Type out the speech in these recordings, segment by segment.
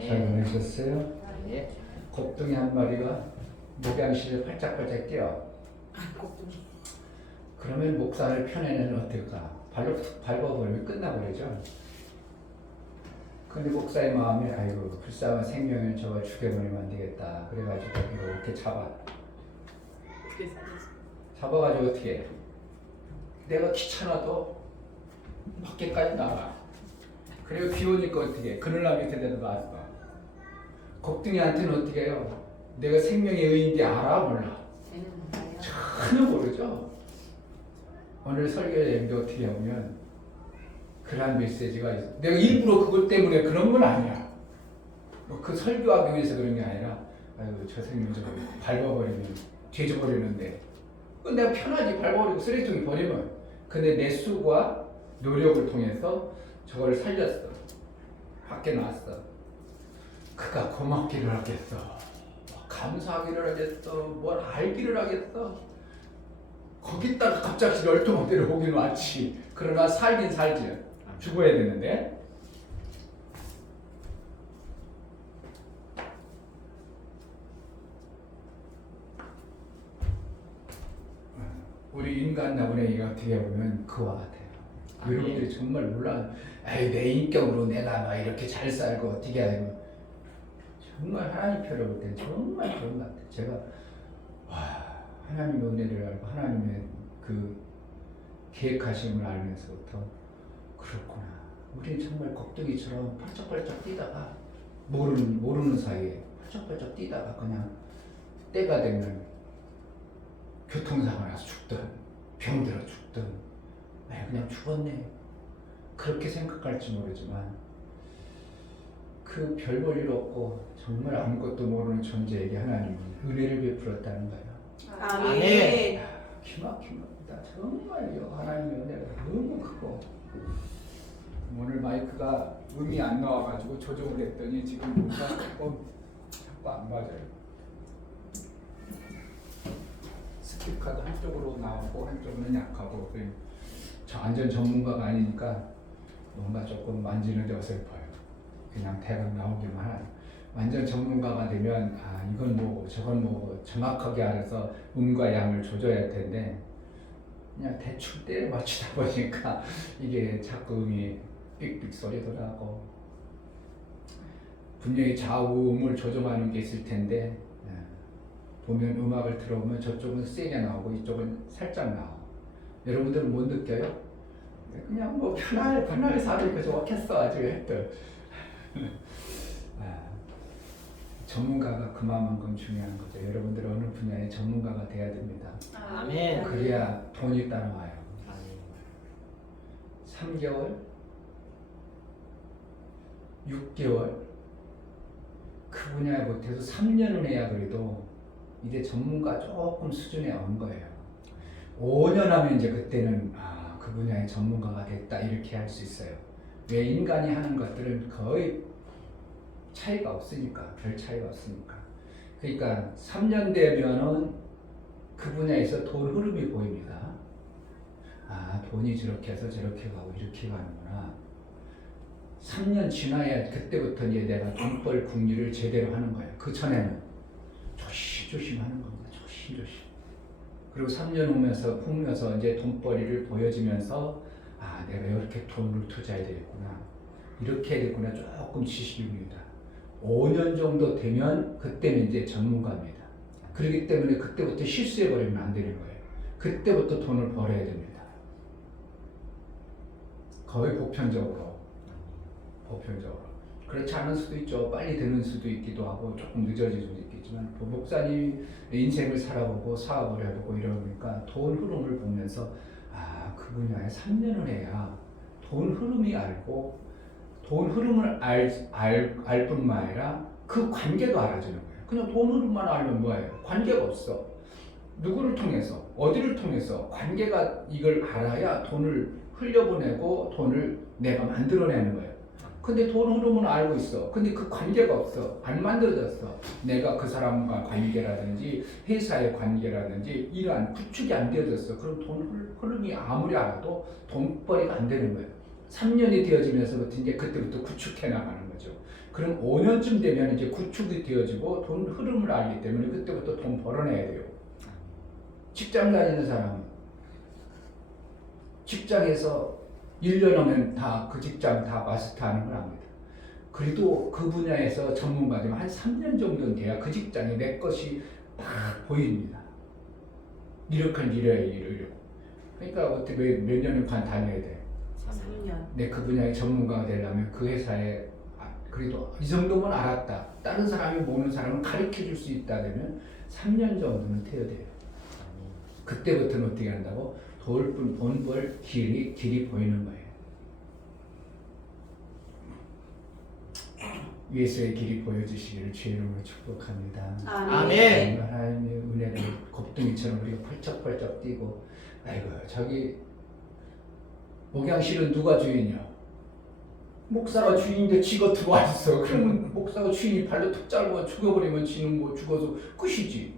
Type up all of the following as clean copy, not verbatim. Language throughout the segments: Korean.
잘 아멘. 보내셨어요? 예. 곱둥이 한 마리가 목양실에 팔짝팔짝 뛰어. 그러면 목살을 펴내는 어떨까? 발로 툭 밟아버리면 끝나버리죠. 근데 목사의 마음이 아이고 불쌍한 생명을 저걸 죽여버리면 안 되겠다. 그래가지고 이렇게 잡아가지고 어떻게 해? 내가 귀찮아도 밖에까지 나가. 그리고 비 오니까 어떻게 해? 그늘나 밑에 내려가서 곱둥이한테는 어떻게 해요? 내가 생명의 의인지 알아 몰라? 전혀 모르죠. 오늘 설교 내용도 어떻게 하면 그런 메시지가 있어. 내가 일부러 그것 때문에 그런 건 아니야. 그 설교하기 위해서 그런 게 아니라 아이고 저 생명 좀 밟아버리면 뒤져버리는데 내가 편하지 밟아버리고 쓰레기통에 버리면. 근데 내 수고와 노력을 통해서 저걸 살렸어. 밖에 나왔어. 그가 고맙기를 하겠어. 감사하기를 하겠어. 뭘 알기를 하겠어. 거기다가 갑자기 열두멍대를 오긴 왔지. 그러나 살긴 살지. 죽어야 되는데. 우리 인간 나무래기가 어떻게 보면 그와 같아요. 여러분들이 정말 몰라. 에이, 내 인격으로 내가 막 이렇게 잘 살고 어떻게 알고. 정말 하나님 표를 볼 때 정말 그런 것 같아요. 제가 와, 하나님의 은혜를 알고 하나님의 그 계획하심을 알면서부터 그렇구나. 우리는 정말 곱둥이처럼 펄쩍펄쩍 뛰다가 모르는 사이에 펄쩍펄쩍 뛰다가 그냥 때가 되면 교통사고 나서 죽든 병들어 죽든 그냥 죽었네. 그렇게 생각할지 모르지만 그 별 볼 일 없고 정말 아무것도 모르는 존재에게 하나님은 은혜를 베풀었다는 거예요. 아멘. 기막힙니다. 정말요. 하나님의 은혜가 너무 크고. 오늘 마이크가 음이 안 나와가지고 조정을 했더니 지금 뭔가 자꾸 안 맞아요. 스피커도 한쪽으로 나오고 한쪽은 약하고. 저 완전 전문가가 아니니까 뭔가 조금 만지는데 어설퍼요. 그냥 대강 나오기만 하는. 완전 전문가가 되면 이건 뭐고 저건 뭐고 정확하게 알아서 음과 양을 조절해야 할 텐데 그냥 대충 때려 맞추다 보니까 이게 자꾸 음이 삑삑 소리도 나고. 분명히 좌우음을 조정하는 게 있을 텐데 보면 음악을 들어보면 저쪽은 세게 나오고 이쪽은 살짝 나와. 여러분들은 못 느껴요? 그냥 뭐 편하게 살으니까 좋겠어 아주 했던. 전문가가 그만큼 중요한 거죠. 여러분들 어느 분야의 전문가가 돼야 됩니다. 아멘. 그래야 돈이 따라와요. 아멘. 3개월, 6개월 그 분야에 못해서 3년은 해야 그래도 이제 전문가 조금 수준에 온 거예요. 5년 하면 이제 그때는 그 분야의 전문가가 됐다 이렇게 할 수 있어요. 왜 인간이 하는 것들은 거의 차이가 없으니까, 별 차이가 없으니까. 그러니까 3년 되면은 그 분야에서 돈 흐름이 보입니다. 돈이 저렇게 해서 저렇게 가고 이렇게 가는구나. 3년 지나야 그때부터 이제 내가 돈벌 궁리를 제대로 하는 거예요. 그 전에는 조심조심 하는 겁니다. 조심조심. 그리고 3년 후면서 이제 돈벌이를 보여지면서 내가 이렇게 돈을 투자해야 되겠구나. 이렇게 해야 되겠구나. 조금 지식이 옵니다. 5년 정도 되면 그때는 이제 전문가입니다. 그렇기 때문에 그때부터 실수해버리면 안 되는 거예요. 그때부터 돈을 벌어야 됩니다. 거의 보편적으로. 그렇지 않을 수도 있죠. 빨리 되는 수도 있기도 하고 조금 늦어질 수도 있겠지만 목사님 인생을 살아보고 사업을 해보고 이러니까 돈 흐름을 보면서 그 분야에 3년을 해야 돈 흐름이 알고 돈 흐름을 알 뿐만 아니라 그 관계도 알아주는 거예요. 그냥 돈 흐름만 알면 뭐예요? 관계가 없어. 누구를 통해서, 어디를 통해서 관계가 이걸 알아야 돈을 흘려보내고 돈을 내가 만들어내는 거예요. 근데 돈 흐름은 알고 있어. 근데 그 관계가 없어. 안 만들어졌어. 내가 그 사람과 관계라든지 회사의 관계라든지 이러한 구축이 안 되어졌어. 그럼 돈 흐름이 아무리 알아도 돈벌이가 안 되는 거예요. 3년이 되어지면서부터 이제 그때부터 구축해 나가는 거죠. 그럼 5년쯤 되면 이제 구축이 되어지고 돈 흐름을 알기 때문에 그때부터 돈 벌어내야 돼요. 직장 다니는 사람은 직장에서 1년 하면 다 그 직장 다 마스터하는 걸 압니다. 그래도 그 분야에서 전문가되면 한 3년 정도는 돼야 그 직장에 내 것이 딱 보입니다. 이렇게 이래요. 그러니까 어떻게 몇 년간 다녀야 돼? 3년. 내 그 분야의 전문가가 되려면 그 회사에 그래도 이 정도면 알았다. 다른 사람이 모르는 사람을 가르쳐 줄 수 있다 되면 3년 정도는 태워야 돼요. 그때부터는 어떻게 한다고? 돈 벌 길이 보이는 거예요. 예수의 길이 보여주시기를 주의 이름으로 축복합니다. 아멘. 하나님의 은혜를 곱둥이처럼 우리가 펄쩍펄쩍 뛰고, 아이고 저기 목양실은 누가 주인이야? 목사가 주인인데 쥐가 들어와 있어. 그러면 목사가 주인이 발로 툭 잘고 죽어버리면 쥐는 뭐 죽어서 끝이지.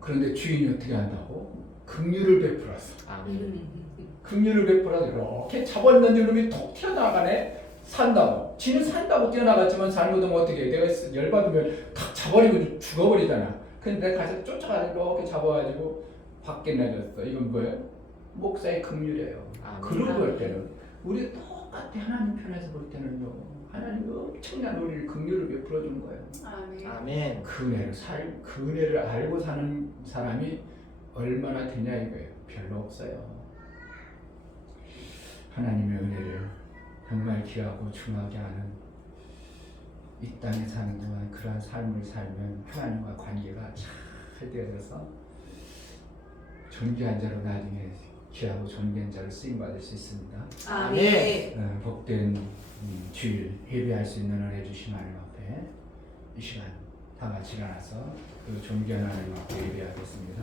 그런데 주인이 어떻게 한다고? 긍휼을 베풀었어. 긍휼을 베풀어서 이렇게 잡았는데 놈이 톡 튀어나가네. 산다고. 쥐는 산다고 뛰어나갔지만 잘못하면 어떻게 해? 내가 열받으면 탁 잡아버리고 죽어버리잖아. 근데 내가 가서 쫓아가서 이렇게 잡아가지고 밖에 내줬어. 이건 뭐예요? 목사의 긍휼이에요. 그러고 볼 때는 우리 똑같아. 하나님 편에서 볼 때는요. 하나님이 엄청난 우리를 긍휼을 베풀어 주는 거예요. 아멘. 그 은혜를 알고 사는 사람이 얼마나 되냐 이거예요. 별로 없어요. 하나님의 은혜를 정말 귀하고 중하게 하는 이 땅에 사는 동안 그러한 삶을 살면 하나님과 관계가 잘 되어져서 존귀한 자로 나중에 귀하고 존귀한 자로 쓰임받을 수 있습니다. 아멘. 복된 주일 예배할 수 있는 은혜 주신 하나님 앞에 이 시간 다 같이 일어나서 그 존귀한 하나님 앞에 예배하겠습니다.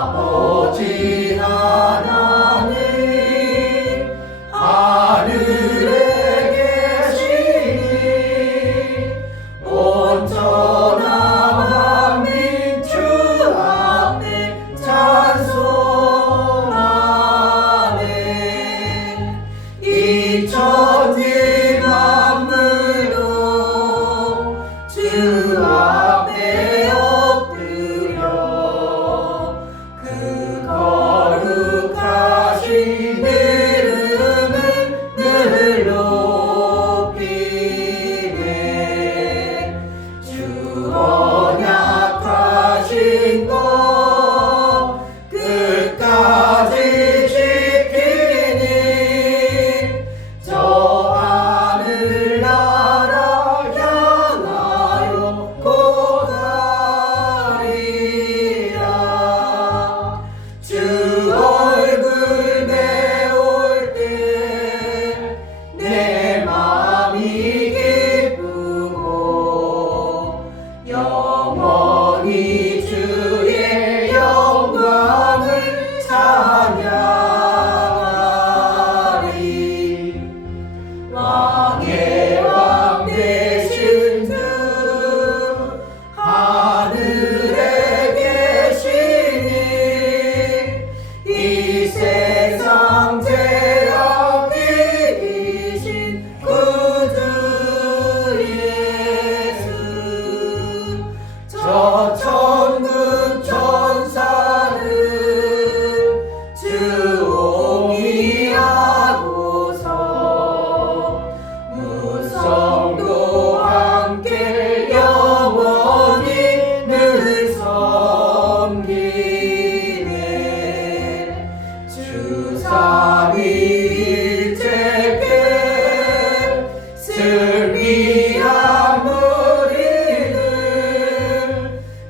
아버지 하나님 하늘에 계시니 온전한 만민 주 앞에 찬송하네. 이 천지 만물도 주 앞에 엎드려 그 거룩하신 이름을 늘 높이네. 주 언약하신 것 끝까지 지키니 저 하늘나라 향하여 곧 가리라. 주 얼굴 배울 때 내 마음이 기쁘고 영원히 주의 영광을 찬양하리. 왕의 왕 되신 주 하늘에 계시니 이 세상 죄악 이기신 구주 예수. 저 천군 천사를 주옹이하고서 무성도 함께 영원히 늘 섬기네. 주 삼위일체께 승리한 우리를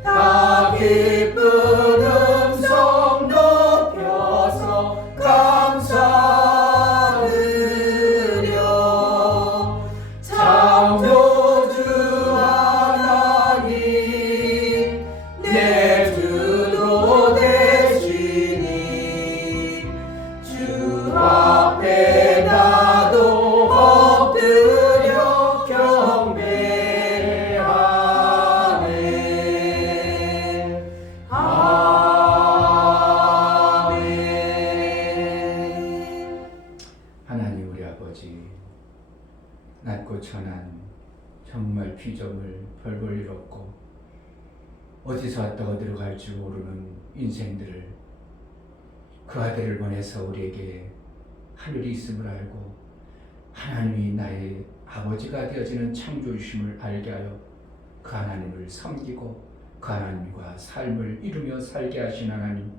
다 별볼 일 없고 어디서 왔다 어디로 갈지 모르는 인생들을 그 아들을 보내서 우리에게 하늘이 있음을 알고 하나님이 나의 아버지가 되어지는 창조주심을 알게 하여 그 하나님을 섬기고 그 하나님과 삶을 이루며 살게 하신 하나님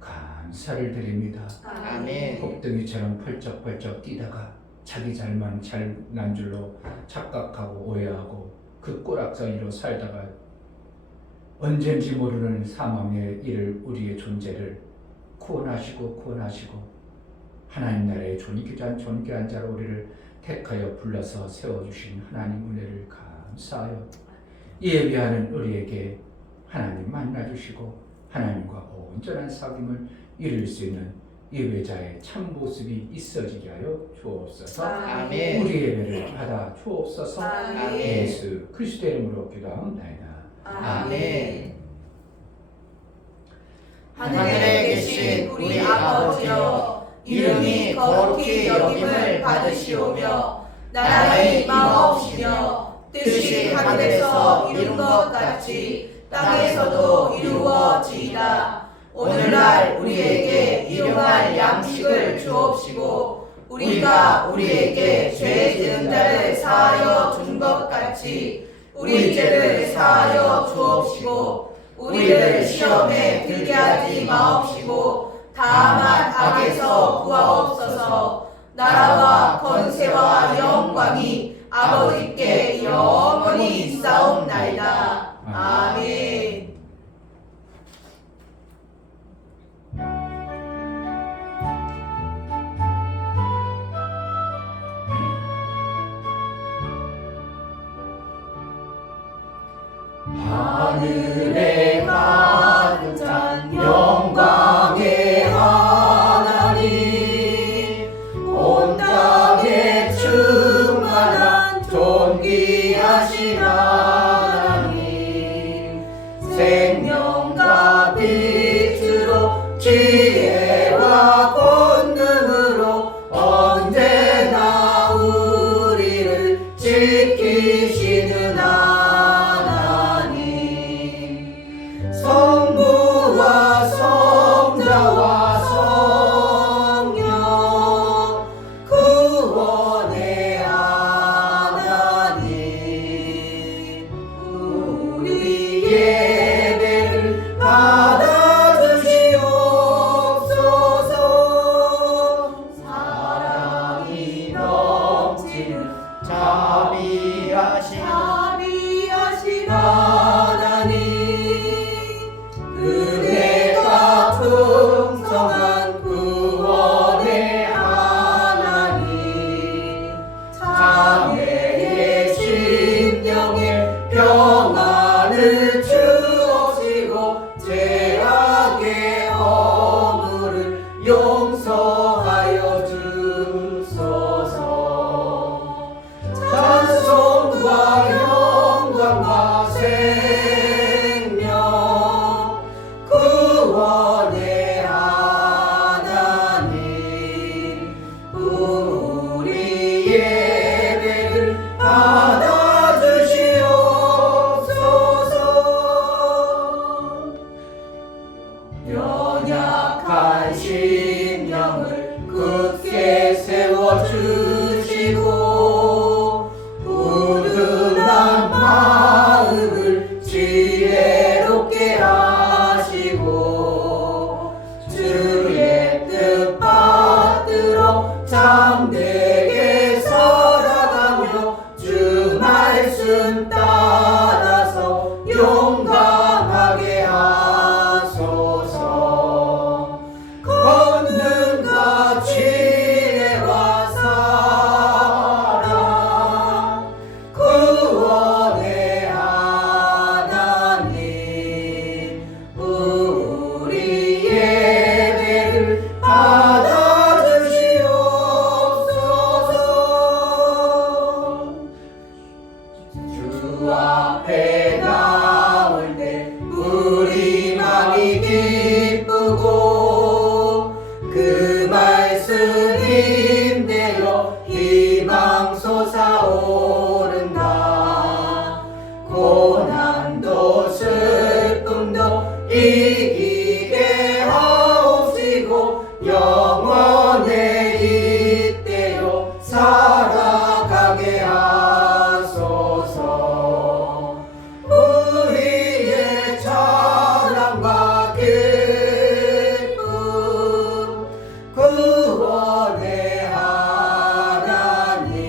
감사를 드립니다. 아멘. 곱등이처럼 펄쩍펄쩍 뛰다가 자기 잘만 잘난 줄로 착각하고 오해하고 그 꼬락서니로 살다가 언젠지 모르는 사망의 이를 우리의 존재를 구원하시고 하나님 나라의 존귀한 자로 우리를 택하여 불러서 세워주신 하나님 은혜를 감사하여 예배하는 우리에게 하나님 만나주시고 하나님과 온전한 사귐을 이룰 수 있는 예배자의 참 모습이 있어지게 하여 주옵소서. 아멘. 우리 예배를 받아 주옵소서. 아멘. 예수 그리스도의 이름으로 기도하옵나이다. 아멘. 하늘에 계신 우리 아버지여, 이름이 거룩히 여김을 받으시오며 나라의 임하옵시며 뜻이 하늘에서 이룬 것 같이 땅에서도 이루어지이다. 오늘날 우리에게 일용할 양식을 주옵시고 우리가 우리에게 죄 지은 자를 사하여 준 것 같이 우리 죄를 사하여 주옵시고 우리를 시험에 들게 하지 마옵시고 다만 악에서 구하옵소서. 나라와 권세와 영광이 아버지께 영원히 있사옵나이다. 아멘. 하늘에 가득 찬 영광의 하나님, 온 땅에 충만한 존귀하신 하나님, 생명과 빛으로 지혜와 권능으로 언제나 우리를 지키시는 하나님, 성부와 성자와 성령 구원의 하나님, 우리 예배를 받아주시옵소서. 사랑이 넘치는 자비하신 하나님, 은혜가 풍성한 구원의 하나님, 장애의 심령에 평안을 주옵시고 죄악의 허물을 용서하여 주소서. 찬송과 영광과 생명 구원의 하나님, 우리 예배를 받아주시옵소서. 연약한 심령을 굳게 세워주시고 우둔한 마음을 고난도 슬픔도 이기게 하옵시고 영원의 이때로 살아가게 하소서. 우리의 찬양과 기쁨 구원의 하나님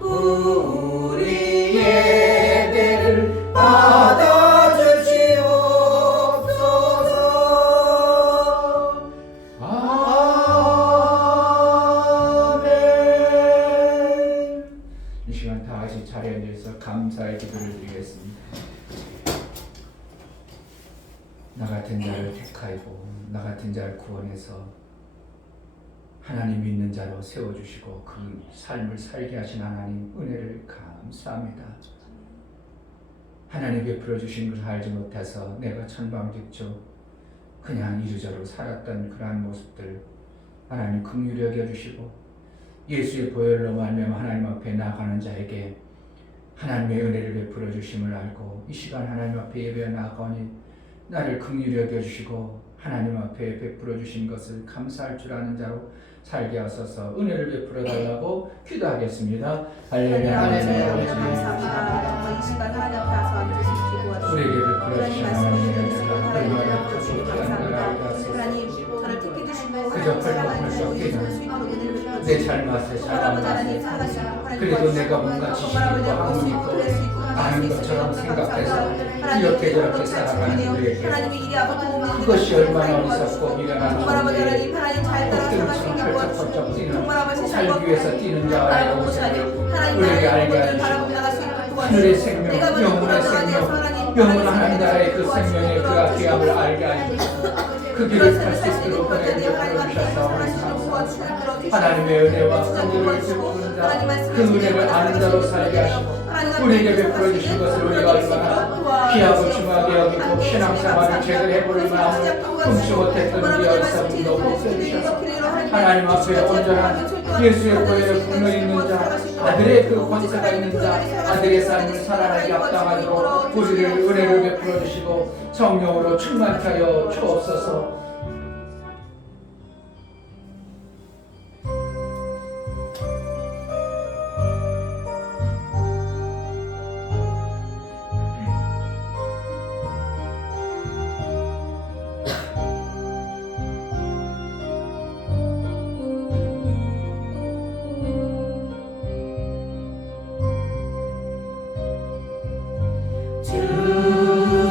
우리 예배를 받아주시옵소서. 아멘. 이 시간 다 같이 자리에 앉아서 감사의 기도를 드리겠습니다. 나 같은 자를 택하고 나 같은 자를 구원해서 하나님 믿는 자로 세워주시고 그 삶을 살게 하신 하나님 은혜를 감사합니다. 하나님 베풀어 주신 것을 알지 못해서 내가 천방지축 그냥 이리저리 살았던 그러한 모습들 하나님 긍휼히 여겨주시고 예수의 보혈로 말미암아 하나님 앞에 나아가는 자에게 하나님의 은혜를 베풀어 주심을 알고 이 시간 하나님 앞에 예배에 나아가니 나를 긍휼히 여겨주시고 하나님 앞에 베풀어 주신 것을 감사할 줄 아는 자로 살게 하소서. 은혜를 베풀어 달라고 기도하겠습니다. 할렐루야 할렐루야. 감사합니다. 정말 이 시간 하나님 앞에 와서 앉으시고 우리에게 베풀어 주신 하나님의 은혜가 하나님 얼마나 말씀 크고 감사합니다. 간절하게 하소서. 하나님 저를 택해 주시고 그저 사랑하는 펄펄 우리 썩기는 예수 그리스도의 은혜를 베풀어 내 주시고 삶맛에 정말 아버지 하나님 살아가서 사랑하시고 하나님 그래도 내가 뭔가 지식이 있고 학문이 있고 아는 것처럼 생각해서 이렇게 저렇게 살아가는 우리에게 하나님의 일이 아버지 그것이 얼마나 어리석고 미련한 정말 아버지 하나님 하나님 잘 따라 헛들처럼 살아가시는 펄쩍펄쩍 뛰는 정말 아버지 살기 위해서 뛰는 자와의 하나님 모습을 하나님 우리에게 나라의 알게 것들을 바라보며 나갈 수 있도록 하시고 도와주시고 하늘의 생명, 내가 먼저 영원의 돌아가야 생명, 돼서 하나님 영원한 나라의 그 생명의 그 귀함을 알게 하시고 그 길을 갈 수 있도록 은혜를 베풀어주셔서 하나님의 은혜와 그 은혜를 베푸는 자, 그 은혜를 아는 자로 살게 하시고 우리에게 베풀어 주신 것을 우리가 얼마나 귀하고 중하게 여기고 신앙생활을 제대로 해볼 만한 금치 못했던 우리 어리석음도 복수해주셔서 하나님 앞에 온전한 예수의 보혈에 분노 있는 자, 아들의 그 권세가 있는 자, 아들의 삶을 살아나게 합당하도록 우리를 은혜를 베풀어 주시고 성령으로 충만케 하여 주옵소서.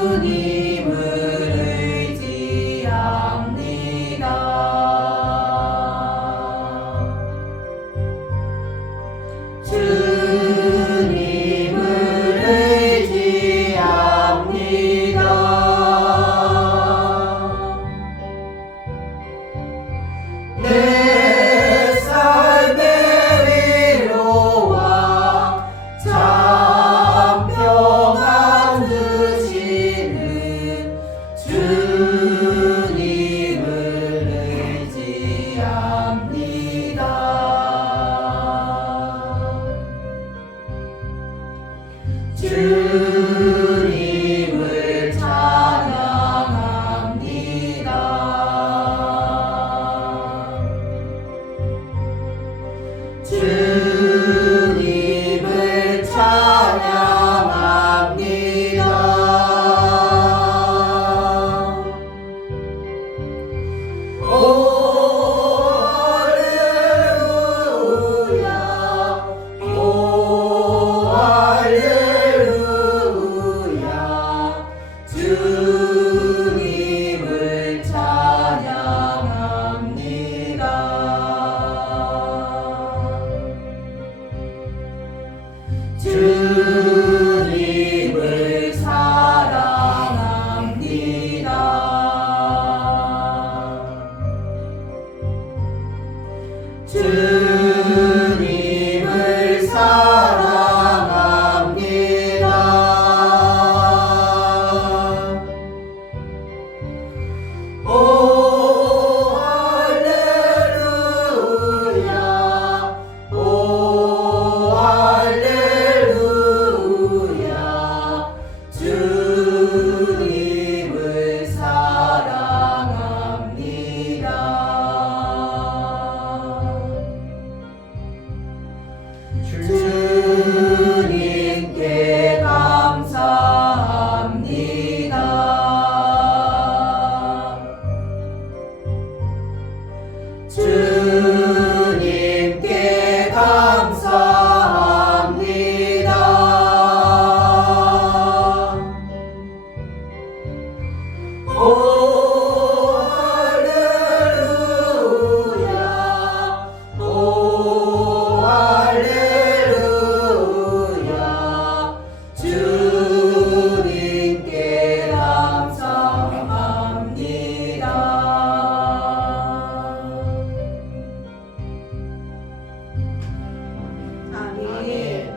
주님을 의지하며 주님을 사랑합니다. 주님께 감사합니다. 주님께 감사합니다. 오 할렐루야, 오 할렐루야, 주님께 감사합니다. 아멘.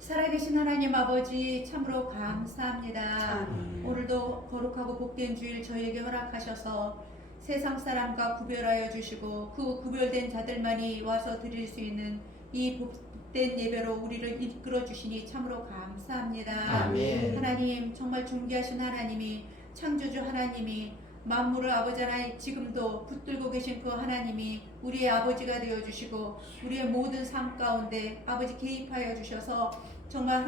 살아계신 하나님 아버지 참으로 감사합니다. 오늘도 거룩하고 복된 주일 저희에게 허락하셔서 세상 사람과 구별하여 주시고 그 구별된 자들만이 와서 드릴 수 있는 이 복된 예배로 우리를 이끌어 주시니 참으로 감사합니다. 아멘. 하나님 정말 존귀하신 하나님이 창조주 하나님이 만물을 아버지 하나님 지금도 붙들고 계신 그 하나님이 우리의 아버지가 되어주시고 우리의 모든 삶 가운데 아버지 개입하여 주셔서 정말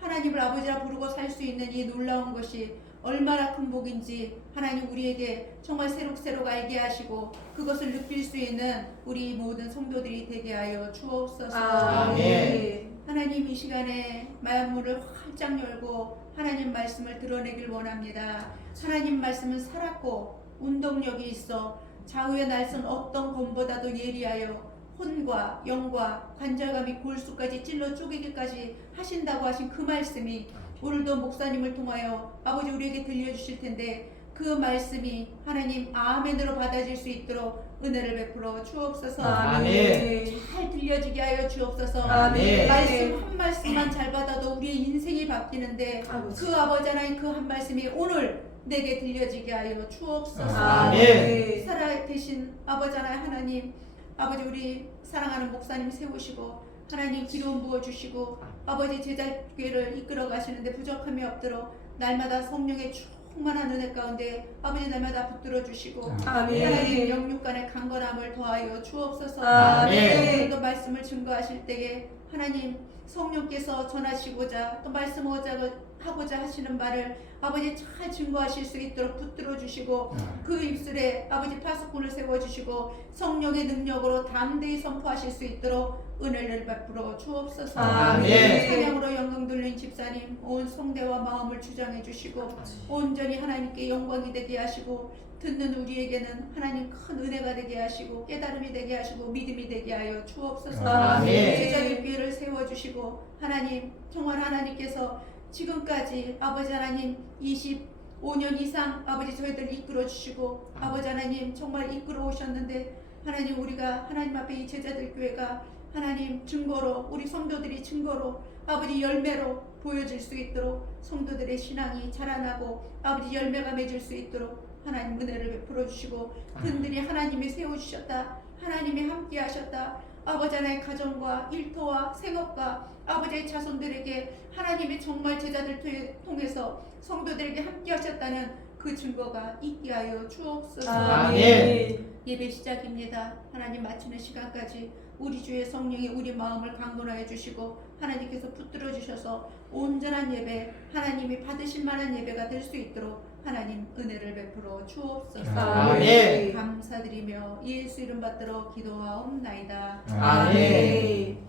하나님을 아버지라 부르고 살 수 있는 이 놀라운 것이 얼마나 큰 복인지 하나님 우리에게 정말 새록새록 알게 하시고 그것을 느낄 수 있는 우리 모든 성도들이 되게 하여 주옵소서. 아멘. 하나님 이 시간에 마음문을 활짝 열고 하나님 말씀을 드러내길 원합니다. 하나님 말씀은 살았고 운동력이 있어 좌우의 날선 어떤 검보다도 예리하여 혼과 영과 관절감이 골수까지 찔러 쪼개기까지 하신다고 하신 그 말씀이 오늘도 목사님을 통하여 아버지 우리에게 들려주실 텐데 그 말씀이 하나님 아멘으로 받아질 수 있도록 은혜를 베풀어 주옵소서. 아멘. 잘 들려지게 하여 주옵소서. 아멘. 말씀 한 말씀만 잘 받아도 우리의 인생이 바뀌는데 그 아버지 하나님 그 한 말씀이 오늘 내게 들려지게 하여 주옵소서. 아멘. 살아계신 아버지 하나님 아버지 우리 사랑하는 목사님 세우시고 하나님 기름 부어주시고 아버지 제자교회를 이끌어 가시는데 부족함이 없도록 날마다 성령의 충만한 은혜 가운데 아버지 날마다 붙들어 주시고 하나님 영육 간의 강건함을 더하여 주옵소서. 아멘. 오늘도 말씀을 증거하실 때에 하나님 성령께서 전하시고자 또 말씀하고자 하시는 말을 아버지 잘 증거하실 수 있도록 붙들어 주시고 그 입술에 아버지 파수꾼을 세워 주시고 성령의 능력으로 담대히 선포하실 수 있도록 은혜를 베풀어 주옵소서. 아멘. 찬양으로 영광 돌린 집사님 온 성대와 마음을 주장해 주시고 온전히 하나님께 영광이 되게 하시고 듣는 우리에게는 하나님 큰 은혜가 되게 하시고 깨달음이 되게 하시고 믿음이 되게 하여 주옵소서. 아멘. 제자들 교회를 세워주시고 하나님 정말 하나님께서 지금까지 아버지 하나님 25년 이상 아버지 저희들 이끌어 주시고 아버지 하나님 정말 이끌어 오셨는데 하나님 우리가 하나님 앞에 이 제자들 교회가 하나님 증거로 우리 성도들이 증거로 아버지 열매로 보여질 수 있도록 성도들의 신앙이 자라나고 아버지 열매가 맺을 수 있도록 하나님 은혜를 베풀어 주시고 그들이 하나님이 세워주셨다 하나님이 함께 하셨다 아버지 하나의 가정과 일터와 생업과 아버지의 자손들에게 하나님이 정말 제자들 통해서 성도들에게 함께 하셨다는 그 증거가 있게 하여 주옵소서. 아멘. 예배 시작입니다. 하나님 마치는 시간까지 우리 주의 성령이 우리 마음을 강건하여 주시고 하나님께서 붙들어 주셔서 온전한 예배 하나님이 받으실 만한 예배가 될 수 있도록 하나님 은혜를 베풀어 주옵소서. 아멘. 감사드리며 예수 이름 받들어 기도하옵나이다. 아멘.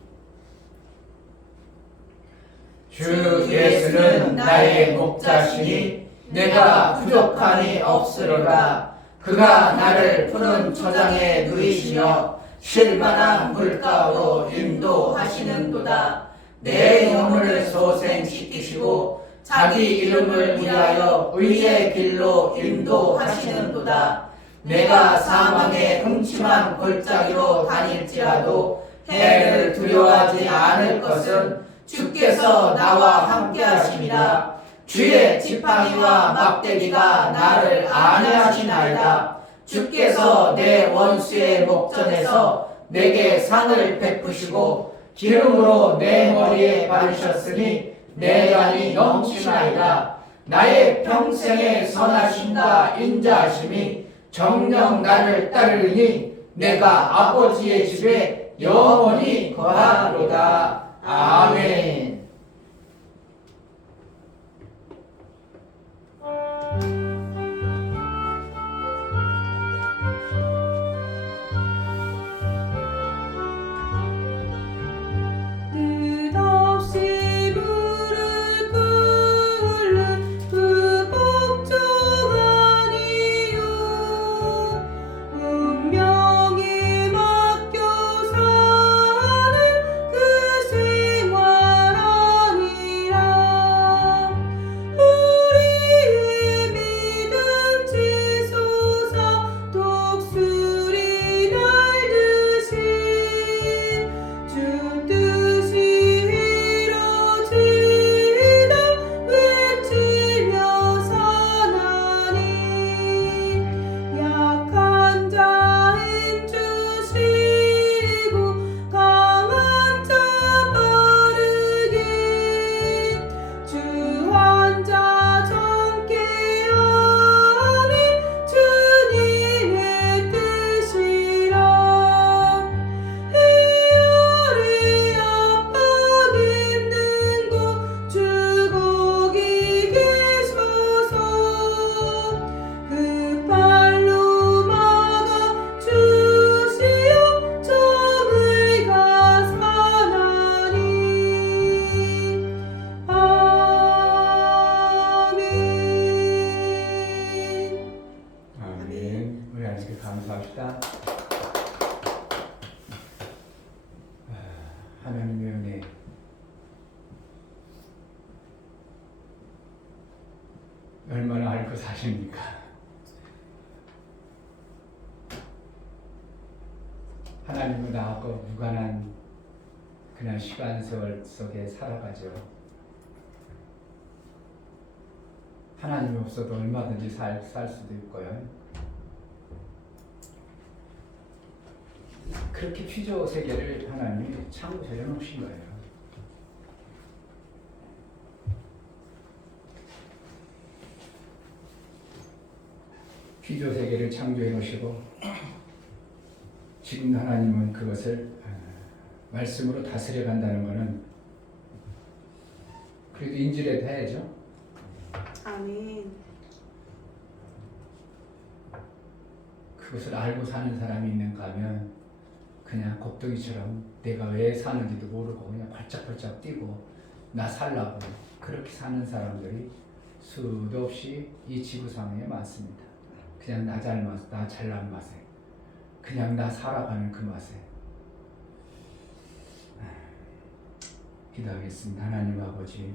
주 예수는 나의 목자시니 내가 부족함이 없으리라. 그가 나를 푸른 초장에 누이시며 쉴만한 물가로 인도하시는도다. 내 영혼을 소생시키시고 자기 이름을 위하여 의의 길로 인도하시는도다. 내가 사망의 음침한 골짜기로 다닐지라도 해를 두려워하지 않을 것은 주께서 나와 함께 하심이라. 주의 지팡이와 막대기가 나를 안위하시나이다. 주께서 내 원수의 목전에서 내게 상을 베푸시고 기름으로 내 머리에 바르셨으니 내 잔이 넘치나이다. 나의 평생의 선하심과 인자하심이 정녕 나를 따르니 내가 아버지의 집에 영원히 거하리로다. 아멘. 뜻없이 무릎 꿇는 그 복종아니요 운명에 맡겨 사는 그 생활 아니라 우리의 믿음 지솟아 독수리 날듯이 주 뜻이 이뤄지다 외치며 사나니 약한 자 힘주시고 강한 자 바르게 주한 자 젊게 하니 주님의 뜻이라 해열의 압박 있는 곳 주거기 계셔서 그 발로 막아 주시어 점을 가사나니 아멘. 아멘. 우리 하나님께 감사합시다. 하나님의 은혜. 얼마나 앓고 사십니까? 하나님은 나하고 무관한 그냥 시간 세월 속에 살아가죠. 하나님이 없어도 얼마든지 살 수도 있고요. 그렇게 피조 세계를 하나님이 창조해 놓으신 거예요. 피조 세계를 창조해 놓으시고 지금 하나님은 그것을 말씀으로 다스려 간다는 것은 그래도 인지라도 해야죠. 아멘. 그것을 알고 사는 사람이 있는가 하면 그냥 곱덩이처럼 내가 왜 사는지도 모르고 그냥 발짝발짝 뛰고 나 살라고 그렇게 사는 사람들이 수도 없이 이 지구상에 많습니다. 그냥 나 잘난 맛에 그냥 나 살아가는 그 맛에. 기도하겠습니다. 하나님 아버지,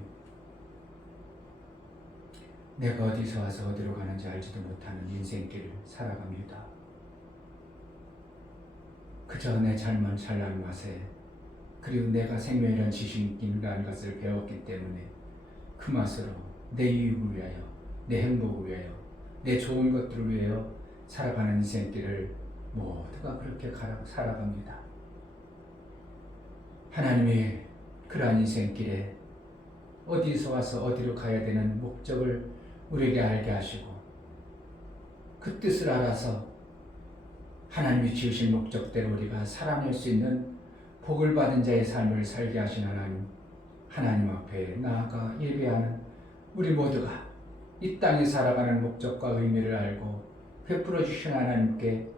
내가 어디서 와서 어디로 가는지 알지도 못하는 인생길을 살아갑니다. 그저 내 잘난 맛에 그리고 내가 생명이란 지식이라는 것을 배웠기 때문에 그 맛으로 내 이익을 위하여 내 행복을 위하여 내 좋은 것들을 위하여 살아가는 인생길을 모두가 그렇게 살아갑니다. 하나님이 그러한 인생길에 어디서 와서 어디로 가야 되는 목적을 우리에게 알게 하시고 그 뜻을 알아서 하나님이 지으신 목적대로 우리가 살아낼 수 있는 복을 받은 자의 삶을 살게 하신 하나님 앞에 나아가 예배하는 우리 모두가 이 땅에 살아가는 목적과 의미를 알고 베풀어 주신 하나님께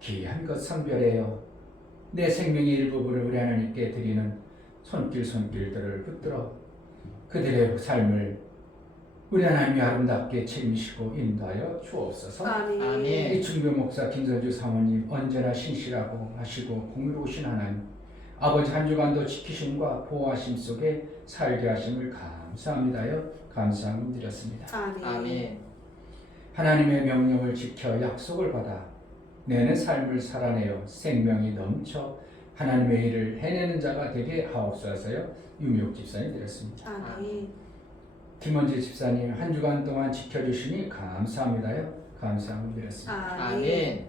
귀한 것 선별하여 내 생명의 일부분을 우리 하나님께 드리는 손길들을 붙들어 그들의 삶을 우리 하나님이 아름답게 책임지시고 인도하여 주옵소서. 아멘. 이충교 목사 김선주 사모님 언제나 신실하고 하시고 공의로우신 하나님, 아버지 한 주간도 지키심과 보호하심 속에 살게 하심을 감사합니다요. 감사함을 드렸습니다. 아멘. 하나님의 명령을 지켜 약속을 받아 내는 삶을 살아내어 생명이 넘쳐 하나님의 일을 해내는 자가 되게 하옵소서요. 유미옥 집사님 드렸습니다. 아멘. 김원재 집사님 한 주간 동안 지켜주시니 감사합니다요. 감사함을 드렸습니다. 아멘.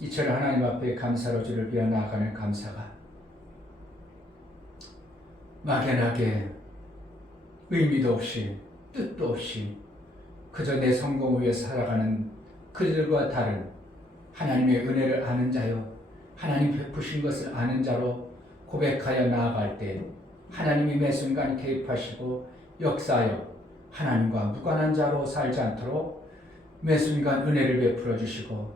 이처럼 하나님 앞에 감사로 주를 비워 나아가는 감사가 막연하게 의미도 없이 뜻도 없이 그저 내 성공 위에 살아가는 그들과 다른 하나님의 은혜를 아는 자요, 하나님 베푸신 것을 아는 자로 고백하여 나아갈 때 하나님이 매 순간 개입하시고 역사하여 하나님과 무관한 자로 살지 않도록 매 순간 은혜를 베풀어 주시고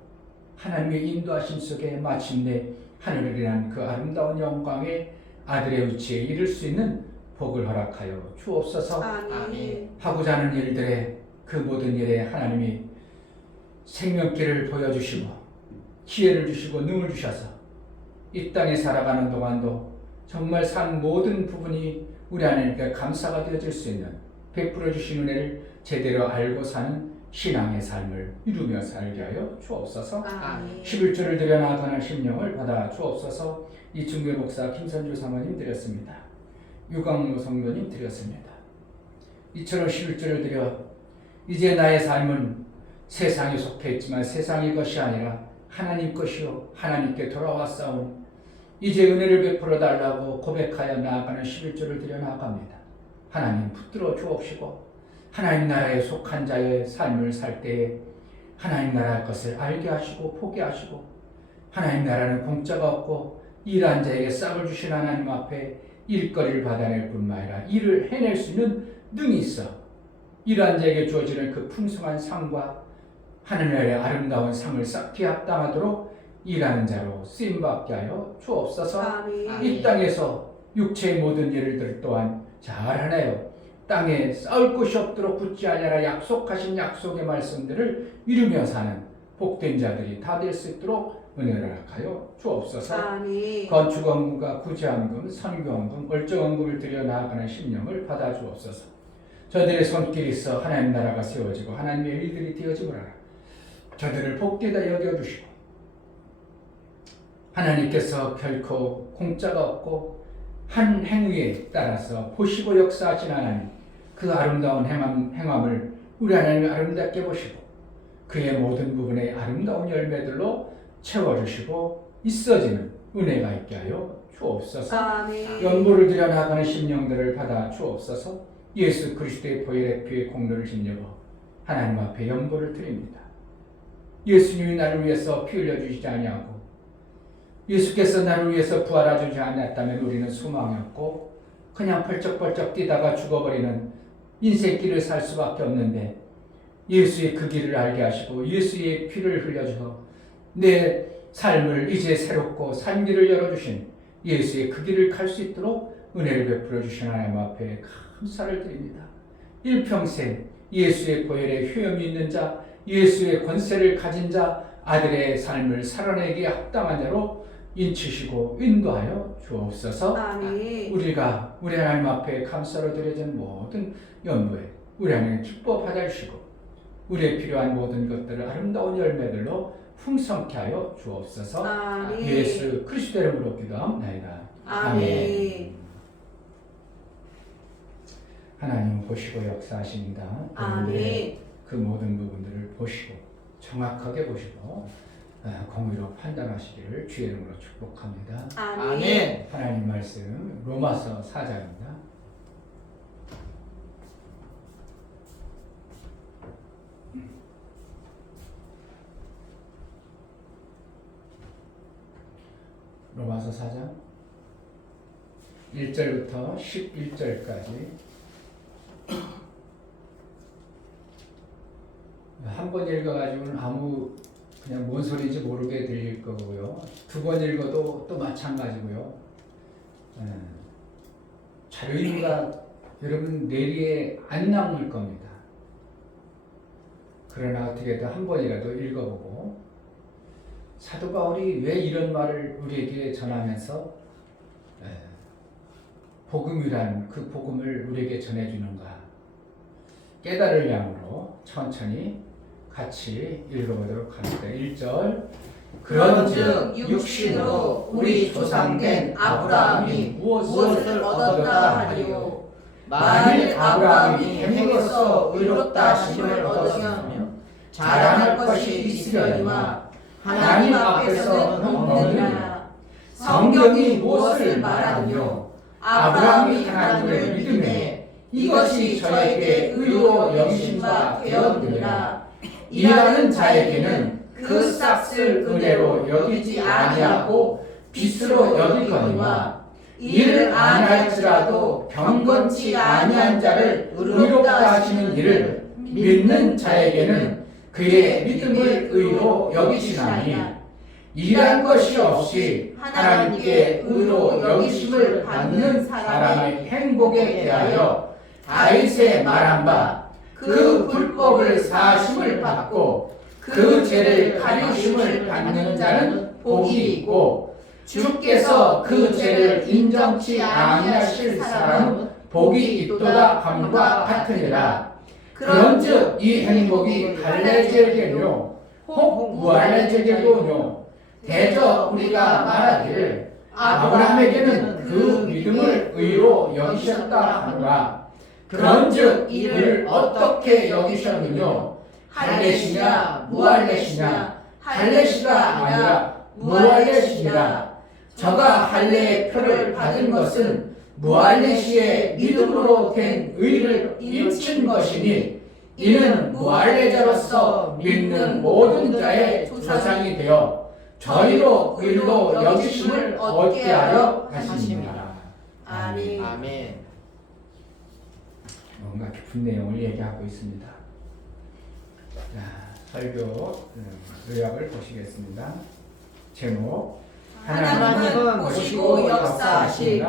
하나님의 인도하심 속에 마침내 하늘을 인한 그 아름다운 영광의 아들의 위치에 이를 수 있는 복을 허락하여 주옵소서. 아멘. 하고자 하는 일들에 그 모든 일에 하나님이 생명길을 보여주시고 기회를 주시고 능을 주셔서 이 땅에 살아가는 동안도 정말 산 모든 부분이 우리 하나님께 감사가 되어질 수 있는 베풀어 주신 은혜를 제대로 알고 사는 신앙의 삶을 이루며 살게 하여 주옵소서. 아멘. 11조를 드려 나아가는 심령을 받아 주옵소서. 이충규 목사, 김선주 사모님 드렸습니다. 유광로 성도님 드렸습니다. 이처럼 11조를 드려 이제 나의 삶은 세상에 속해 있지만 세상의 것이 아니라 하나님 것이요 하나님께 돌아왔사오니 이제 은혜를 베풀어 달라고 고백하여 나아가는 11조를 드려 나아갑니다. 하나님 붙들어 주옵시고 하나님 나라에 속한 자의 삶을 살 때에 하나님 나라의 것을 알게 하시고 보게 하시고 하나님 나라는 공짜가 없고 일한 자에게 싹을 주신 하나님 앞에 일거리를 받아낼 뿐만 아니라 일을 해낼 수 있는 능이 있어 일한 자에게 주어지는 그 풍성한 상과 하늘의 아름다운 상을 쌓기에 합당하도록 일하는 자로 쓰임받게 하여 주옵소서. 아멘. 이 땅에서 육체의 모든 일들 또한 잘하나요? 땅에 쌓을 곳이 없도록 굳지 아니하라 약속하신 약속의 말씀들을 이루며 사는 복된 자들이 다 될 수 있도록 은혜를 허락하여 주옵소서. 아멘. 건축원금과 구제원금, 선교원금, 월정원금을 드려 나아가는 심령을 받아 주옵소서. 저들의 손길이 있어 하나님 나라가 세워지고 하나님의 일들이 되어지고 하라. 저들을 복되다 여겨주시고 하나님께서 결코 공짜가 없고 한 행위에 따라서 보시고 역사하신 하나님 그 아름다운 행함을 우리 하나님이 아름답게 보시고 그의 모든 부분의 아름다운 열매들로 채워주시고 있어지는 은혜가 있게 하여 주옵소서. 아멘. 연보를 들여 나가는 심령들을 받아 주옵소서. 예수 그리스도의 보혈의 피의 공로를 힘입어 하나님 앞에 연보를 드립니다. 예수님이 나를 위해서 피 흘려주시지 아니하고 예수께서 나를 위해서 부활하지 않았다면 우리는 소망이 없고 그냥 펄쩍펄쩍 뛰다가 죽어버리는 인생길을 살 수밖에 없는데 예수의 그 길을 알게 하시고 예수의 피를 흘려주셔서 내 삶을 이제 새롭고 산 길을 열어주신 예수의 그 길을 갈 수 있도록 은혜를 베풀어 주신 하나님 앞에 감사를 드립니다. 일평생 예수의 보혈에 효염이 있는 자, 예수의 권세를 가진 자, 아들의 삶을 살아내기에 합당한 자로 인치시고 인도하여 주옵소서. 아멘. 우리가 우리 하나님 앞에 감사로 드려진 모든 연부에 우리 하나님 기뻐 받아주시고 우리의 필요한 모든 것들을 아름다운 열매들로 풍성케 하여 주옵소서. 아멘. 예수 그리스도 이름으로 기도합나이다. 아멘. 하나님 보시고 역사하십니다. 아멘. 그 모든 부분들을 보시고 정확하게 보시고 공의로 판단하시기를 주의 이름으로 축복합니다. 아멘. 하나님 말씀 로마서 4장입니다. 로마서 4장 1절부터 11절까지 한 번 읽어가지고는 그냥 뭔 소리인지 모르게 들릴 거고요. 두 번 읽어도 또 마찬가지고요. 자료인가 여러분 뇌리에 안 남을 겁니다. 그러나 어떻게든 한 번이라도 읽어보고 사도 바울이 왜 이런 말을 우리에게 전하면서 복음이란 그 복음을 우리에게 전해주는가 깨달을 양으로 천천히 같이 읽어보도록 합니다. 1절 그런즉 육신으로 우리 조상된 아브라함이 무엇을 얻었다 하리요. 만일 아브라함이 행위로서 의롭다 하심을 얻었으며 자랑할 것이 있으려니와 하나님 앞에서는 없느니라. 성경이 무엇을 말하느뇨. 아브라함이 하나님을 믿음에 이것이 저에게 의로 여기심과 되었느니라. 일하는 자에게는 그 싹을 은혜로 여기지 아니하고 빚으로 여기거니와 이를 아니할지라도 경건치 아니한 자를 의롭다 하시는 이를 믿는 자에게는 그의 믿음을 의로 여기시나니 일한 것이 없이 하나님께 의로 여기심을 받는 사람의 행복에 대하여 다윗의 말한 바 그 불법을 사심을 받고 그 죄를 가리심을 받는 자는 복이 있고 주께서 그 죄를 인정치 아니하실 사람은 복이 있도다 함과 같으니라. 그런즉 이 행복이 갈래제게뇨 혹 무할래제게도뇨 대저 우리가 말하기를 아브라함에게는 그 믿음을 의로 여기셨다 하노라. 그런즉 이를 어떻게 여기셨느뇨 할례시냐 무할례시냐 할례시가 아니라 무할례시니라. 저가 할례의 표를 받은 것은 무할례시의 믿음으로 된 의를 일친 것이니 이는 무할례자로서 믿는 모든 자의 조상이 되어 저희로 의로 여기심을 얻게 하려 하십니다. 아멘. 아멘. 뭔가 깊은 내용을 얘기하고 있습니다. 자, 설교 요약을 보시겠습니다. 제목 하나님은 보시고 역사하실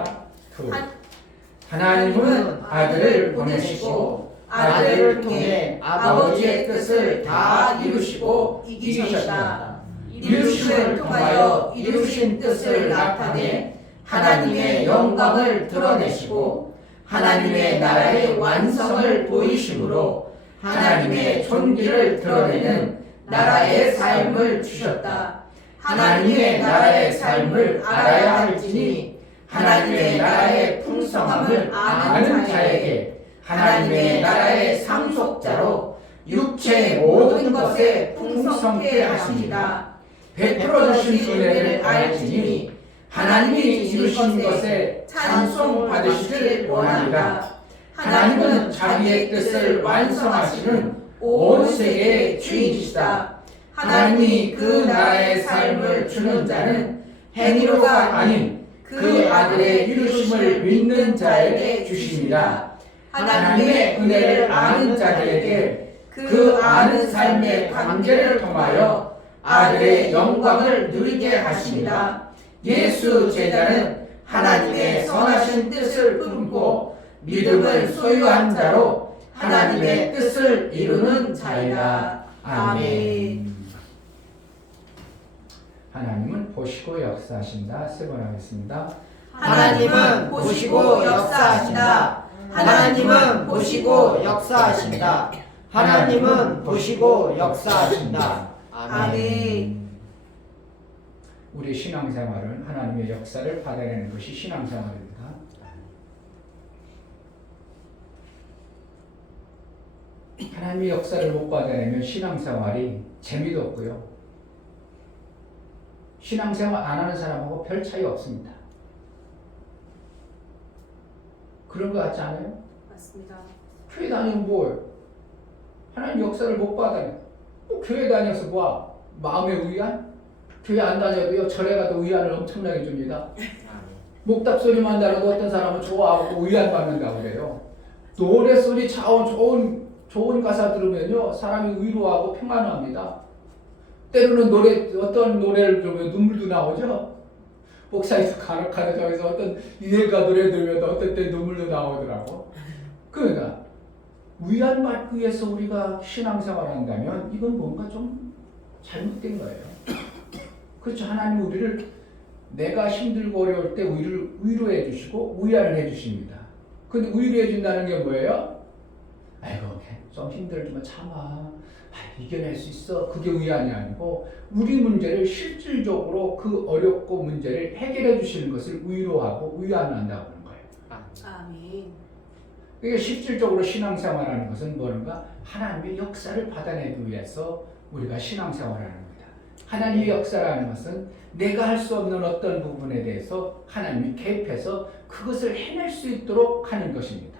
하나님은 아들을 보내시고 아들을 통해 아버지의 뜻을 다 이루시고 이기셨다. 이루심을 통하여 이루신 뜻을 나타내 하나님의 영광을 드러내시고 하나님의 나라의 완성을 보이심으로 하나님의 존귀를 드러내는 나라의 삶을 주셨다. 하나님의 나라의 삶을 알아야 할지니 하나님의 나라의 풍성함을 아는 자에게 하나님의 나라의 상속자로 육체의 모든 것에 풍성케 하십니다. 베풀어 주신 은혜를 알지니 하나님이 이루신 것에 찬송 받으시길 원합니다. 하나님은 자기의 뜻을 완성하시는 온 세계의 주인이시다. 하나님이 그 나라의 삶을 주는 자는 행위로가 아닌 그 아들의 이루심을 믿는 자에게 주십니다. 하나님의 은혜를 아는 자들에게 그 아는 삶의 관계를 통하여 아들의 영광을 누리게 하십니다. 예수 제자는 하나님의 선하신 뜻을 품고 믿음을 소유한 자로 하나님의 뜻을 이루는 자이다. 아멘. 하나님은 보시고 역사하신다. 세 번 하겠습니다. 하나님은 보시고 역사하신다. 하나님은 보시고 역사하신다. 하나님은 보시고 역사하신다. 아멘. 우리 신앙생활은 하나님의 역사를 받아내는 것이 신앙생활입니다. 하나님의 역사를 못 받아내면 신앙생활이 재미도 없고요. 신앙생활 안 하는 사람하고 별 차이 없습니다. 그런 거 같지 않아요? 맞습니다. 교회 다니면 뭘? 하나님 역사를 못 받아내. 교회 다녀서 뭐? 마음의 위안? 교회 안 다녀도요, 절에 가도 위안을 엄청나게 줍니다. 목답 소리만 달아도 어떤 사람은 좋아하고 위안 받는다고 그래요. 노래 소리 좋은 가사 들으면요, 사람이 위로하고 평안합니다. 때로는 어떤 노래를 들으면 눈물도 나오죠. 목사에서 간혹하는 저에서 어떤 유행가 노래 들으면 어떤 때 눈물도 나오더라고. 그러니까 위안받기 위해서 우리가 신앙생활을 한다면 이건 뭔가 좀 잘못된 거예요. 그렇죠. 하나님 우리를 내가 힘들고 어려울 때 위로해 주시고 위안을 해 주십니다. 근데 위로해 준다는 게 뭐예요? 아이고 좀 힘들지만 참아. 이겨낼 수 있어. 그게 위안이 아니고 우리 문제를 실질적으로 그 어렵고 문제를 해결해 주시는 것을 위로하고 위안한다고 하는 거예요. 아멘. 그게 실질적으로 신앙생활하는 것은 뭐는가? 하나님의 역사를 받아내기 위해서 우리가 신앙생활을 하는 겁니다. 하나님의 역사라는 것은 내가 할 수 없는 어떤 부분에 대해서 하나님이 개입해서 그것을 해낼 수 있도록 하는 것입니다.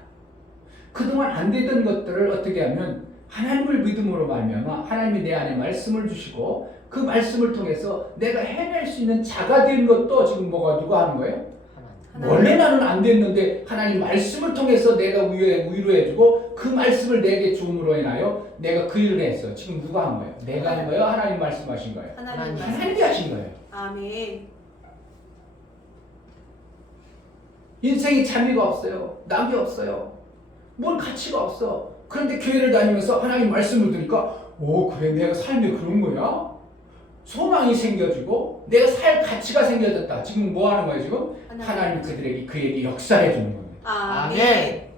그동안 안 되던 것들을 어떻게 하면 하나님을 믿음으로 말미암아 하나님이 내 안에 말씀을 주시고 그 말씀을 통해서 내가 해낼 수 있는 자가 된 것도 지금 누가 하는 거예요? 하나님. 원래 나는 안 됐는데 하나님 말씀을 통해서 내가 위로해주고 그 말씀을 내게 주음으로 인하여 내가 그 일을 했어. 지금 누가 한 거예요? 내가 한 거예요? 하나님 말씀하신 거예요? 하나님 하나님이 하신 거예요. 아멘. 인생이 재미가 없어요. 낙이 없어요. 뭘 가치가 없어. 그런데 교회를 다니면서 하나님 말씀을 들으니까 오 그래 내가 삶에 그런 거야? 소망이 생겨지고 내가 살 가치가 생겨졌다. 지금 뭐 하는 거예요 지금? 하나님 그에게 역사해 주는 겁니다. 아멘.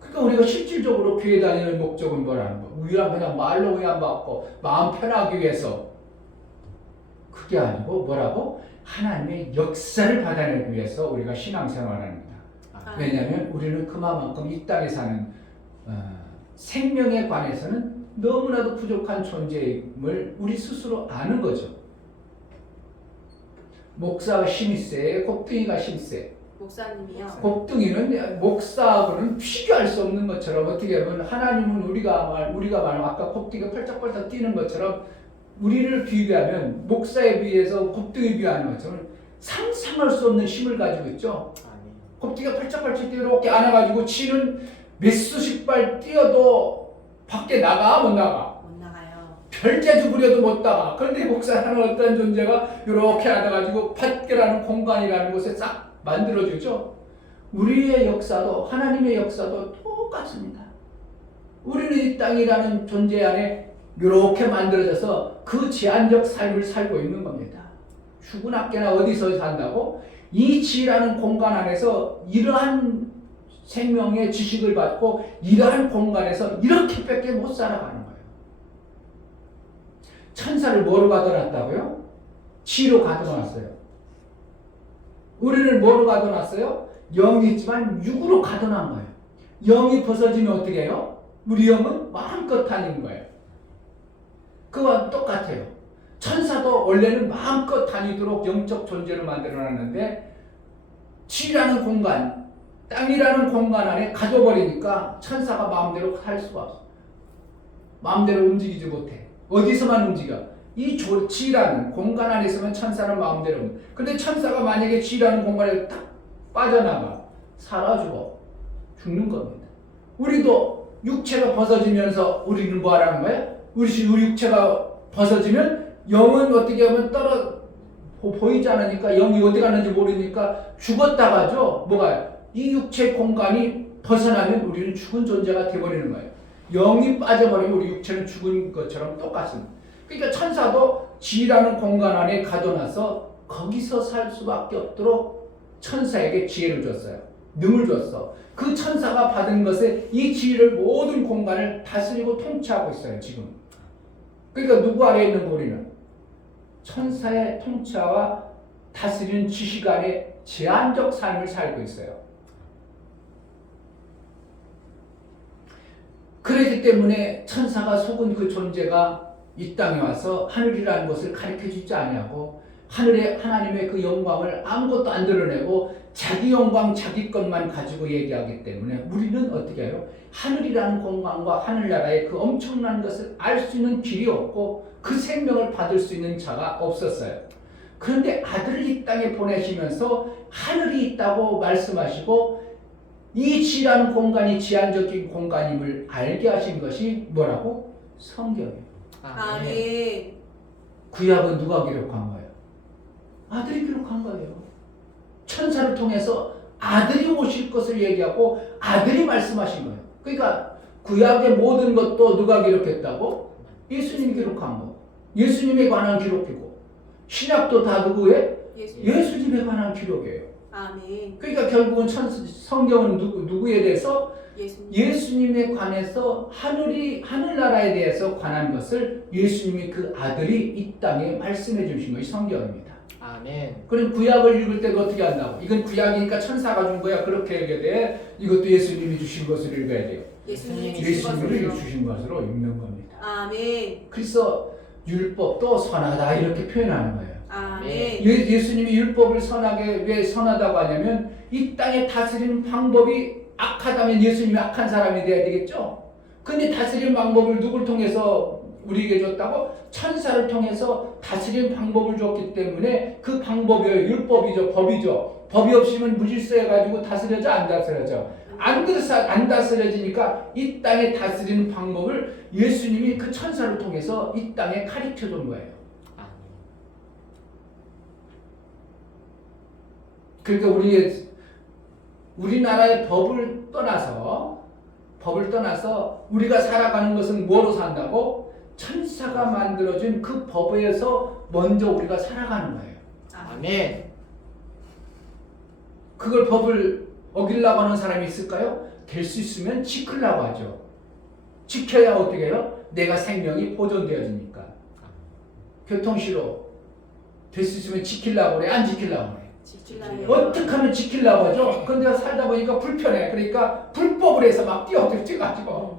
그러니까 우리가 실질적으로 교회 다니는 목적은 뭐라는 거? 위안 그냥 말로 위안 받고 마음 편하기 위해서 그게 아니고 뭐라고? 하나님의 역사를 받아내기 위해서 우리가 신앙생활을 합니다. 왜냐하면 우리는 그만큼 이 땅에 사는 생명에 관해서는 너무나도 부족한 존재임을 우리 스스로 아는 거죠. 목사가 힘이 세, 곱둥이가 힘이 세. 목사님이요. 곱둥이는 목사하고는 비교할 수 없는 것처럼 어떻게 보면 하나님은 우리가 말한 아까 곱둥이가 펄쩍펄쩍 뛰는 것처럼 우리를 비교하면 목사에 비해서 곱둥이 비교하는 것처럼 상상할 수 없는 힘을 가지고 있죠. 곱둥이가 펄쩍펄쩍 이렇게 안아가지고 지는 몇 수십 발 뛰어도 밖에 나가 못 나가. 못 나가요. 별재주 부려도 못 나가. 그런데 목사라는 어떤 존재가 이렇게 안아가지고 밖이라는 공간이라는 곳에 싹 만들어주죠. 우리의 역사도 하나님의 역사도 똑같습니다. 우리는 이 땅이라는 존재 안에 이렇게 만들어져서 그 제한적 삶을 살고 있는 겁니다. 휴군학교나 어디서 산다고? 이 지라는 공간 안에서 이러한 생명의 지식을 받고 이러한 공간에서 이렇게밖에 못 살아가는 거예요. 천사를 뭐로 가둬놨다고요? 지로 가둬놨어요. 우리를 뭐로 가둬놨어요? 영이 있지만 육으로 가둬놓은 거예요. 영이 벗어지면 어떻게 해요? 우리 영은 마음껏 다니는 거예요. 그와 똑같아요. 천사도 원래는 마음껏 다니도록 영적 존재로 만들어놨는데 지라는 공간, 땅이라는 공간 안에 가둬버리니까 천사가 마음대로 살 수가 없어. 마음대로 움직이지 못해. 어디서만 움직여? 이 지라는 공간 안에서만 천사는 마음대로 움직여. 근데 천사가 만약에 지라는 공간에 딱 빠져나가 사라지고 죽는 겁니다. 우리도 육체가 벗어지면서 우리는 뭐 하라는 거예요? 우리 육체가 벗어지면 영은 어떻게 하면 보이지 않으니까 영이 어디 갔는지 모르니까 죽었다가죠. 뭐가 이 육체 공간이 벗어나면 우리는 죽은 존재가 되어버리는 거예요. 영이 빠져버리면 우리 육체는 죽은 것처럼 똑같습니다. 그러니까 천사도 지라는 공간 안에 가둬놔서 거기서 살 수밖에 없도록 천사에게 지혜를 줬어요. 능을 줬어. 그 천사가 받은 것에 이 지혜를 모든 공간을 다스리고 통치하고 있어요. 지금. 그러니까 누구 아래에 있는 우리는? 천사의 통치와 다스리는 지식 아래 제한적 삶을 살고 있어요. 그렇기 때문에 천사가 속은 그 존재가 이 땅에 와서 하늘이라는 것을 가르쳐주지 아니하고 하늘의 하나님의 그 영광을 아무것도 안 드러내고 자기 영광 자기 것만 가지고 얘기하기 때문에 우리는 어떻게 해요? 하늘이라는 공간과 하늘나라의 그 엄청난 것을 알 수 있는 길이 없고 그 생명을 받을 수 있는 자가 없었어요. 그런데 아들을 이 땅에 보내시면서 하늘이 있다고 말씀하시고 이 지라는 공간이 제한적인 공간임을 알게 하신 것이 뭐라고? 성경이에요. 아멘. 구약은 누가 기록한 거예요? 아들이 기록한 거예요. 천사를 통해서 아들이 오실 것을 얘기하고 아들이 말씀하신 거예요. 그러니까 구약의 모든 것도 누가 기록했다고? 예수님이 기록한 거. 예수님에 관한 기록이고 신약도 다 누구의? 예수님에 관한 기록이에요. 아멘. 그러니까 결국은 성경은 누구에 대해서? 예수님에 관해서 하늘나라에 대해서 관한 것을 예수님이 그 아들이 이 땅에 말씀해 주신 것이 성경입니다. 아멘. 그럼 구약을 읽을 때가 어떻게 한다고? 이건 구약이니까 천사가 준 거야. 그렇게 읽어야 돼. 이것도 예수님이 주신 것을 읽어야 돼요. 예수님이 예수님이 주신 것으로 읽는 겁니다. 아멘. 그래서 율법도 선하다 이렇게 표현하는 거예요. 아멘. 예수님이 율법을 왜 선하다고 하냐면 이 땅에 다스리는 방법이 악하다면 예수님이 악한 사람이 돼야 되겠죠? 근데 다스리는 방법을 누굴 통해서 우리에게 줬다고? 천사를 통해서 다스리는 방법을 줬기 때문에 그 방법이 율법이죠. 법이죠. 법이 없으면 무질서해가지고 다스려져 안 다스려져? 안 다스려지니까 이 땅에 다스리는 방법을 예수님이 그 천사를 통해서 이 땅에 가르쳐 준 거예요. 그러니까 우리나라의 법을 떠나서 우리가 살아가는 것은 뭐로 산다고? 천사가 만들어준 그 법에서 먼저 우리가 살아가는 거예요. 아멘. 그걸 법을 어기려고 하는 사람이 있을까요? 될 수 있으면 지키려고 하죠. 지켜야 어떻게 해요? 내가 생명이 보존되어지니까. 교통시로 될 수 있으면 지키려고 그래? 안 지키려고 그래? 어떻게 하면 지키려고 하죠? 근데 살다 보니까 불편해. 그러니까 불법을 해서 막 뛰어가지고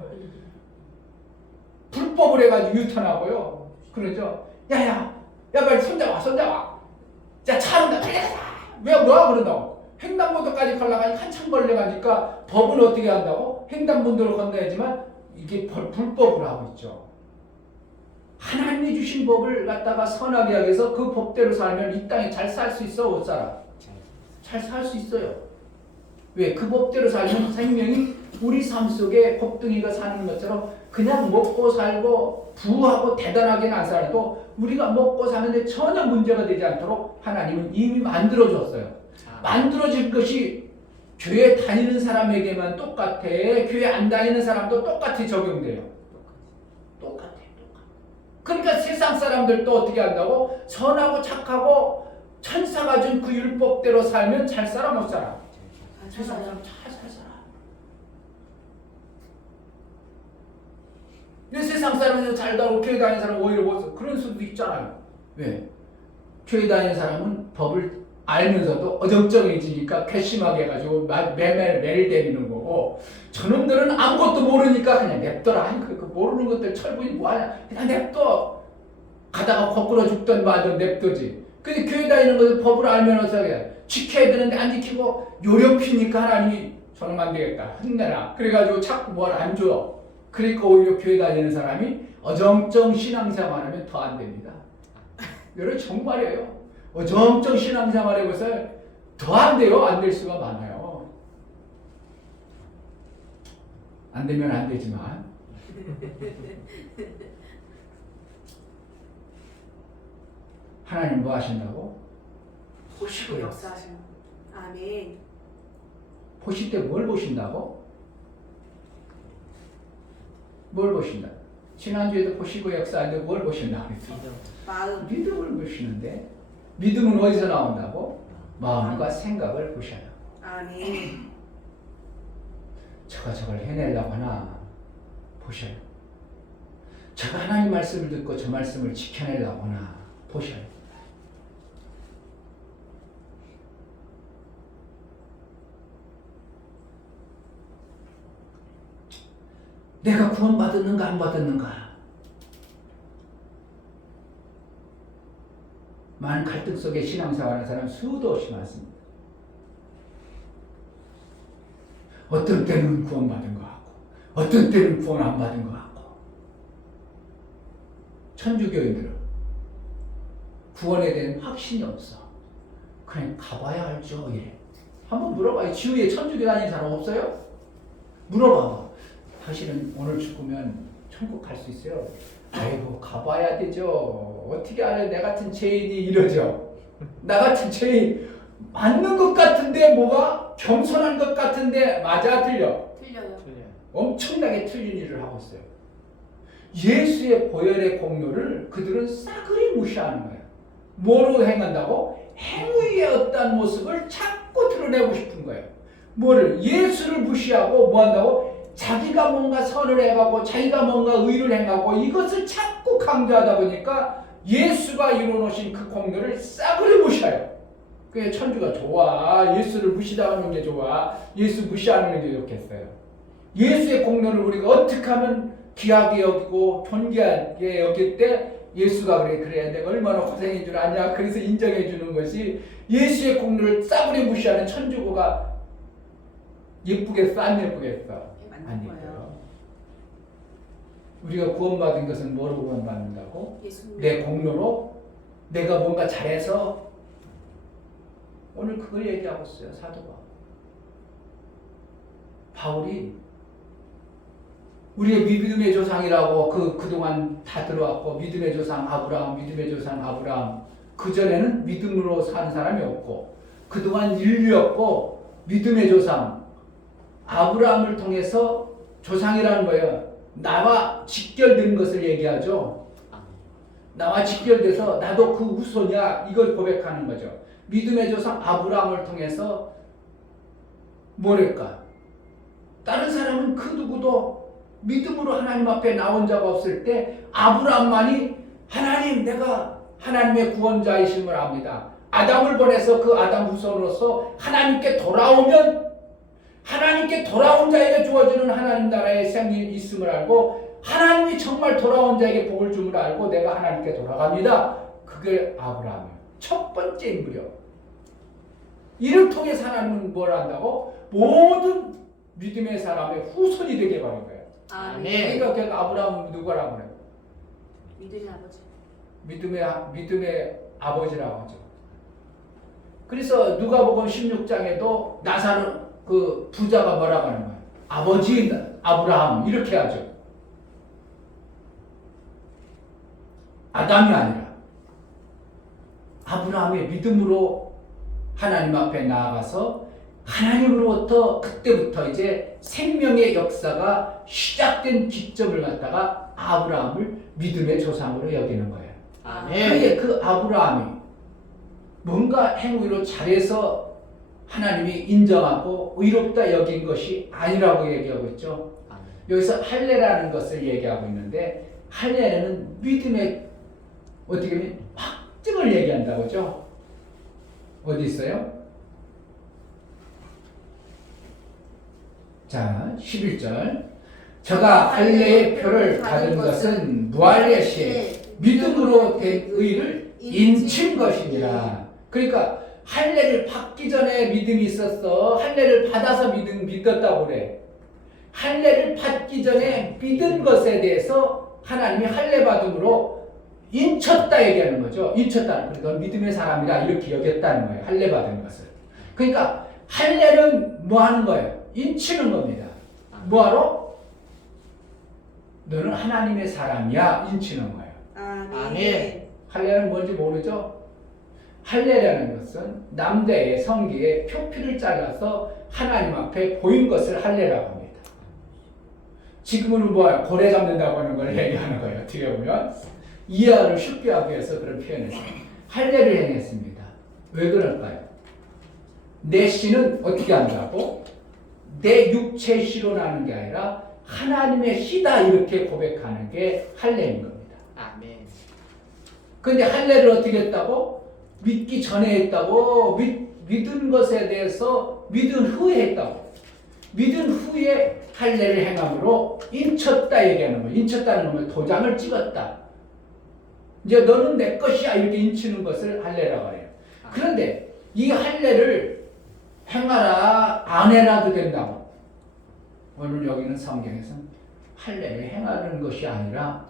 불법을 해가지고 유턴하고요. 그러죠? 야 빨리 손잡아. 자 차로 나 빨리 가자. 왜 뭐야 그런다고? 횡단보도까지 가려고 한참 걸려가니까 법은 어떻게 한다고? 횡단보도를 건너야지만 이게 불법을 하고 있죠. 하나님이 주신 법을 갖다가 선하게 하기 위해서 그 법대로 살면 이 땅에 잘 살 수 있어? 못 살아? 잘 살 수 있어요. 왜? 그 법대로 살면 생명이 우리 삶 속에 곱둥이가 사는 것처럼 그냥 먹고 살고 부하고 대단하게는 안 살아도 우리가 먹고 사는데 전혀 문제가 되지 않도록 하나님은 이미 만들어줬어요. 만들어진 것이 교회 다니는 사람에게만 똑같아. 교회 안 다니는 사람도 똑같이 적용돼요. 똑같아. 그러니까 세상 사람들도 어떻게 한다고? 선하고 착하고 천사가 준 그 율법대로 살면 잘 살아 못 살아? 세상 사람 잘 살아. 근데 세상 사람은 잘 다니고 교회 다니는 사람은 오히려 못 살아. 그런 수도 있잖아요. 왜? 교회 다니는 사람은 법을 알면서도 어정쩡해지니까 괘씸하게 해가지고 매일 때리는 거고, 저놈들은 아무것도 모르니까 그냥 냅둬라. 그 모르는 것들 철분이 뭐하냐. 그냥 냅둬. 가다가 거꾸로 죽든 말든 냅두지. 근데 교회 다니는 것은 법을 알면 어떻게 지켜야 되는데 안 지키고 요령피니까 하나님이 저놈 안 되겠다. 혼내라. 그래가지고 자꾸 뭘 안 줘. 그러니까 오히려 교회 다니는 사람이 어정쩡 신앙생활하면 더 안 됩니다. 여러분 정말이에요. 어정쩡 신앙생활 해보서 더 안 돼요. 안 될 수가 많아요. 안 되면 안 되지만 하나님 뭐 하신다고? 보시고 역사하시는. 아멘. 보실 때 뭘 보신다고? 뭘 보신다? 지난주에도 보시고 역사하는데 뭘 보신다 그랬어? 마음. 믿음을 보시는데 믿음은 어디서 나온다고? 마음과 생각을 보셔요. 아멘. 저걸 해내려고 하나 보셔요. 제가 하나님 말씀을 듣고 저 말씀을 지켜내려고 하나 보셔요. 내가 구원받았는가 안 받았는가? 많은 갈등 속에 신앙생활하는 사람 수도 없이 많습니다. 어떤 때는 구원받은 것 같고 어떤 때는 구원 안 받은 것 같고. 천주교인들은 구원에 대한 확신이 없어. 그냥 가봐야 알죠. 예. 한번 물어봐요. 주위에 천주교 다니는 사람 없어요? 물어봐. 사실은 오늘 죽으면 천국 갈 수 있어요. 아이고 가봐야 되죠. 어떻게 알아요? 내 같은 죄인이 이러죠. 나 같은 죄인 맞는 것 같은데 뭐가 겸손한 것 같은데 맞아 틀려? 틀려요. 엄청나게 틀린 일을 하고 있어요. 예수의 보혈의 공로를 그들은 싸그리 무시하는 거예요. 뭐로 행한다고? 행위의 어떤 모습을 자꾸 드러내고 싶은 거예요. 뭐를? 예수를 무시하고 뭐 한다고? 자기가 뭔가 선을 해가고 자기가 뭔가 의를 행하고 이것을 자꾸 강조하다 보니까 예수가 이루어놓으신 그 공로를 싸그리 무시해요. 그게 천주가 좋아. 예수를 무시하는 게 좋아. 예수 무시하는 게 좋겠어요. 예수의 공로를 우리가 어떻게 하면 귀하게 여기고 존귀하게 여길 때 예수가 그래 내가 얼마나 고생인 줄 아냐. 그래서 인정해 주는 것이 예수의 공로를 싸그리 무시하는 천주교가 예쁘겠어 안 예쁘겠어? 안 맞는 예뻐요. 거예요. 우리가 구원받은 것은 뭐로 구원받는다고? 예수님. 내 공로로 내가 뭔가 잘해서 오늘 그걸 얘기하고 있어요. 사도가. 바울이 우리의 믿음의 조상이라고 그동안 다 들어왔고 믿음의 조상 아브라함, 믿음의 조상 아브라함 그전에는 믿음으로 산 사람이 없고 그동안 인류였고 믿음의 조상 아브라함을 통해서 조상이라는 거예요. 나와 직결된 것을 얘기하죠. 나와 직결돼서 나도 그 후손이야 이걸 고백하는 거죠. 믿음의 조상 아브라함을 통해서 뭐랄까 다른 사람은 그 누구도 믿음으로 하나님 앞에 나온 자가 없을 때 아브라함만이 하나님 내가 하나님의 구원자이심을 압니다. 아담을 보내서 그 아담 후손으로서 하나님께 돌아오면 하나님께 돌아온 자에게 주어지는 하나님 나라의 생이 있음을 알고 하나님이 정말 돌아온 자에게 복을 줌을 알고 내가 하나님께 돌아갑니다. 그게 아브라함이에요. 첫 번째 인물이요. 이를 통해서 하나님은 뭘 한다고? 모든 믿음의 사람의 후손이 되게 하는 거예요. 아멘. 그러니까 아브라함은 누구라고 그래요? 믿음의 아버지. 믿음의 아버지라고 하죠. 그래서 누가복음 16장에도 나사로 그 부자가 뭐라고 하는 거예요? 아버지 아브라함 이렇게 하죠. 아담이 아니라 아브라함의 믿음으로 하나님 앞에 나아가서 하나님으로부터 그때부터 이제 생명의 역사가 시작된 기점을 갖다가 아브라함을 믿음의 조상으로 여기는 거예요. 그런데 그 아브라함이 뭔가 행위로 잘해서 하나님이 인정하고 의롭다 여긴 것이 아니라고 얘기하고 있죠. 여기서 할례라는 것을 얘기하고 있는데 할례는 믿음의 어떻게 보면 확증을 얘기한다고 하죠. 어디 있어요? 자, 11절. 저가 할례의 표를 받은 것은 무할례 시에 믿음으로 된 의를 인친 것이니라. 그러니까 할례를 받기 전에 믿음이 있었어. 할례를 받아서 믿었다고 그래. 할례를 받기 전에 믿은 것에 대해서 하나님이 할례 받음으로 인쳤다 얘기하는 거죠. 인쳤다는 거. 넌 믿음의 사람이라 이렇게 여겼다는 거예요. 할례 받은 것을. 그러니까 할례는 뭐 하는 거예요? 인치는 겁니다. 뭐하러? 너는 하나님의 사람이야. 인치는 거예요. 아멘. 할례는 뭔지 모르죠? 할례라는 것은 남자의 성기에 표피를 잘라서 하나님 앞에 보인 것을 할례라고 합니다. 지금은 뭐야? 고래 잡는다고 하는 걸 얘기하는 거예요. 어떻게 보면 이해를 쉽게 하기 위해서 그런 표현을 해서 할례를 행했습니다. 왜 그럴까요? 내 씨는 어떻게 한다고? 내 육체 씨로 나는 게 아니라 하나님의 씨다 이렇게 고백하는 게 할례인 겁니다. 아멘. 근데 할례를 어떻게 했다고? 믿기 전에 했다고? 믿은 것에 대해서 믿은 후에 했다고? 믿은 후에 할례를 행함으로 인쳤다 얘기하는 거예요. 인쳤다는 거면 도장을 찍었다. 이제 너는 내 것이야 이렇게 인치는 것을 할례라고 해요. 그런데 이 할례를 행하라 안 해라도 된다고. 오늘 여기는 성경에서는 할례를 행하는 것이 아니라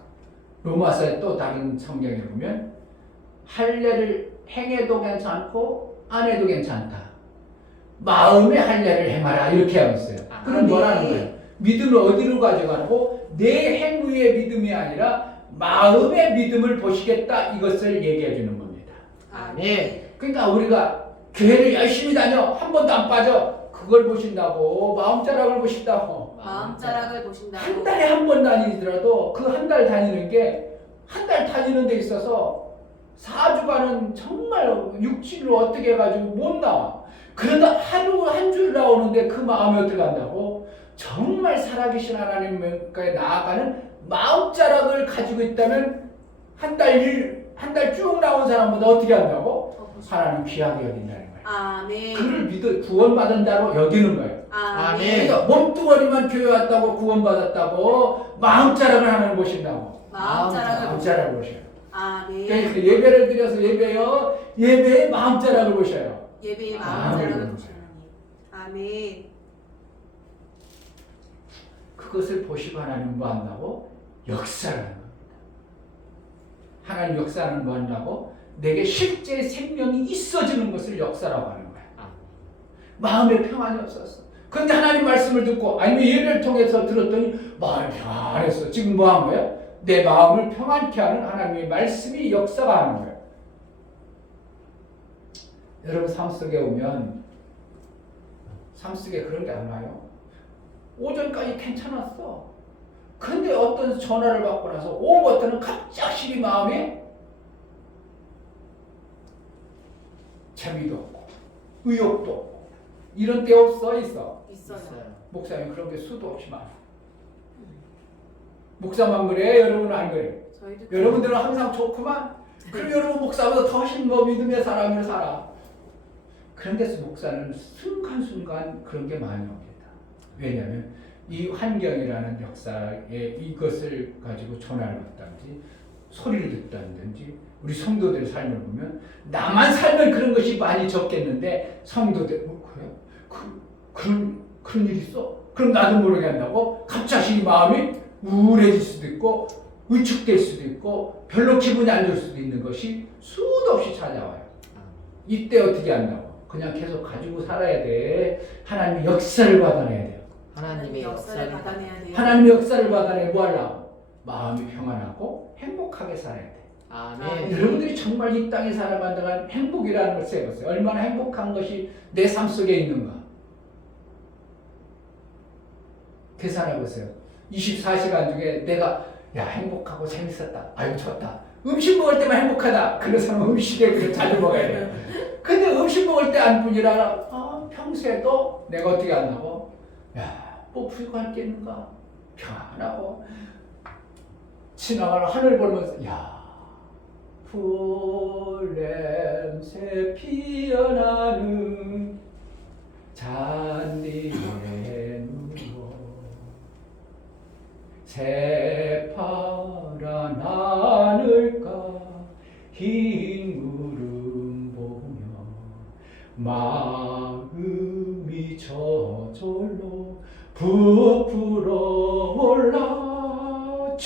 로마서의 또 다른 성경에 보면 할례를 행해도 괜찮고 안 해도 괜찮다. 마음의 할례를 행하라 이렇게 하고 있어요. 그럼 뭐라는 거예요? 믿음을 어디로 가져가고 내 행위의 믿음이 아니라 마음의 믿음을 보시겠다 이것을 얘기해 주는 겁니다. 아멘. 그러니까 우리가 교회를 열심히 다녀 한 번도 안 빠져 그걸 보신다고 마음자락을 보신다고 마음자락을 보신다고. 한 달에 한 번 다니더라도 그 한 달 다니는 게 한 달 다니는 데 있어서 4주간은 정말 육체로 어떻게 해가지고 못 나와. 그러다 하루 한 줄 나오는데 그 마음이 어떻게 한다고? 정말 살아계신 하나님께 나아가는 마음자락을 가지고 있다면 한 달 쭉 나온 사람보다 어떻게 한다고? 하나님 귀하게 여긴다는 거예요. 아멘. 그를 믿어 구원받은 자로 여기는 거예요. 아멘. 그러니까 몸뚱어리만 교회 왔다고 구원받았다고 마음자락을 하나님 보신다고. 마음자락을 보셔요. 아멘. 그러니까 예배를 드려서 예배의 마음자락을 보셔요. 예배의 아멘. 마음자락을 보시는 하나님. 아멘. 그것을 보시고 하나님 뭐 한다고? 역사를 하는 겁니다. 하나님 역사하는 뭐 한다고? 내게 실제 생명이 있어지는 것을 역사라고 하는 거야. 마음에 평안이 없었어. 그런데 하나님 말씀을 듣고 아니면 예배를 통해서 들었더니 마음이 평안했어. 지금 뭐 한 거야? 내 마음을 평안케 하는 하나님의 말씀이 역사가 하는 거야. 여러분 삶 속에 오면 삶 속에 그런 게 안 와요. 오전까지 괜찮았어. 근데 어떤 전화를 받고 나서 오후부터는 갑자기 마음에 재미도 없고 의욕도 없고 이런 때 없어? 있어? 있어요. 목사님 그런 게 수도 없이 많아. 목사만 그래? 여러분은 안 그래? 저희도 여러분들은 항상 좋구만. 그럼 여러분 목사보다 더 힘과 믿음의 사람으로 살아. 그런데 목사는 순간순간 그런 게 많이 옵니다. 왜냐하면 이 환경이라는 역사에 이것을 가지고 전화를 받든지 소리를 듣다든지 우리 성도들의 삶을 보면 나만 살면 그런 것이 많이 적겠는데 성도들 그래? 그런 일 있어? 그럼 나도 모르게 한다고 갑자기 마음이 우울해질 수도 있고 위축될 수도 있고 별로 기분이 안 좋을 수도 있는 것이 수도 없이 찾아와요. 이때 어떻게 한다고? 그냥 계속 가지고 살아야 돼. 하나님의 역사를 받아내야 돼요. 하나님의 역사를 받아내야 돼요. 하나님의 역사를 받아내 뭐 하려고? 마음이 평안하고 행복하게 살아야 돼. 아멘. 여러분들이 정말 이 땅에 살아간다는 행복이라는 걸 세워보세요. 얼마나 행복한 것이 내 삶 속에 있는가. 계산해보세요. 24시간 중에 내가 야 행복하고 재밌었다. 아유 좋다. 음식 먹을 때만 행복하다. 그런 사람은 음식에 그래 자주 먹어야 돼요. 근데 음식 먹을 때 안 뿐이라 평소에도 내가 어떻게 한다고? 야, 뭐 불구할 게 있는가? 평안하고 지나가는 하늘 보면서 야, 풀냄새 피어나는 잔디에 누워 새파란 하늘가 흰 구름 보며 마음이 저절로 부풀어 올라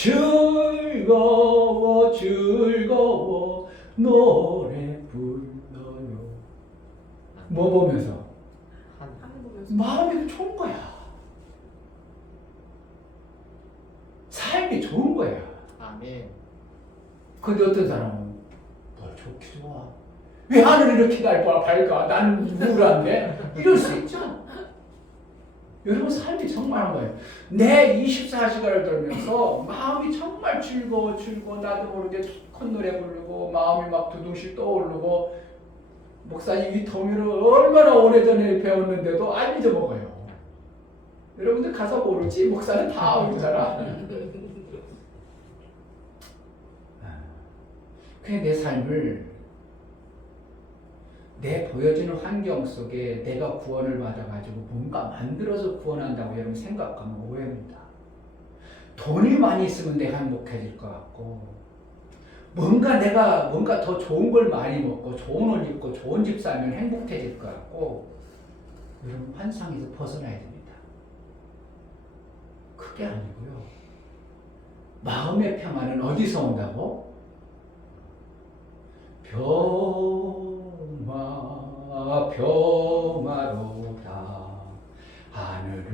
즐거워 즐거워 노래 불러요. 뭐 보면서? 마음이 좋은 거야. 삶이 좋은 거야. 아멘. 근데 어떤 사람은 뭘 좋게 좋아? 왜 하늘이 이렇게 밝아? 나는 우울한데? 이럴 수 있죠. 여러분 삶이 정말 한 거예요. 내 24시간을 들으면서 마음이 정말 즐거워 나도 모르게 콧노래 부르고 마음이 막 두둥실 떠오르고 목사님 이 통일을 얼마나 오래전에 배웠는데도 안 잊어먹어요. 여러분들 가서 모르지? 목사는 다 모르잖아. 그냥 내 삶을 내 보여지는 환경 속에 내가 구원을 받아가지고 뭔가 만들어서 구원한다고 여러분 생각하면 오해입니다. 돈이 많이 있으면 내가 행복해질 것 같고 내가 뭔가 더 좋은 걸 많이 먹고 좋은 옷 입고 좋은 집 살면 행복해질 것 같고 여러분 환상에서 벗어나야 됩니다. 그게 아니고요. 마음의 평안은 어디서 온다고? 평화로다 하늘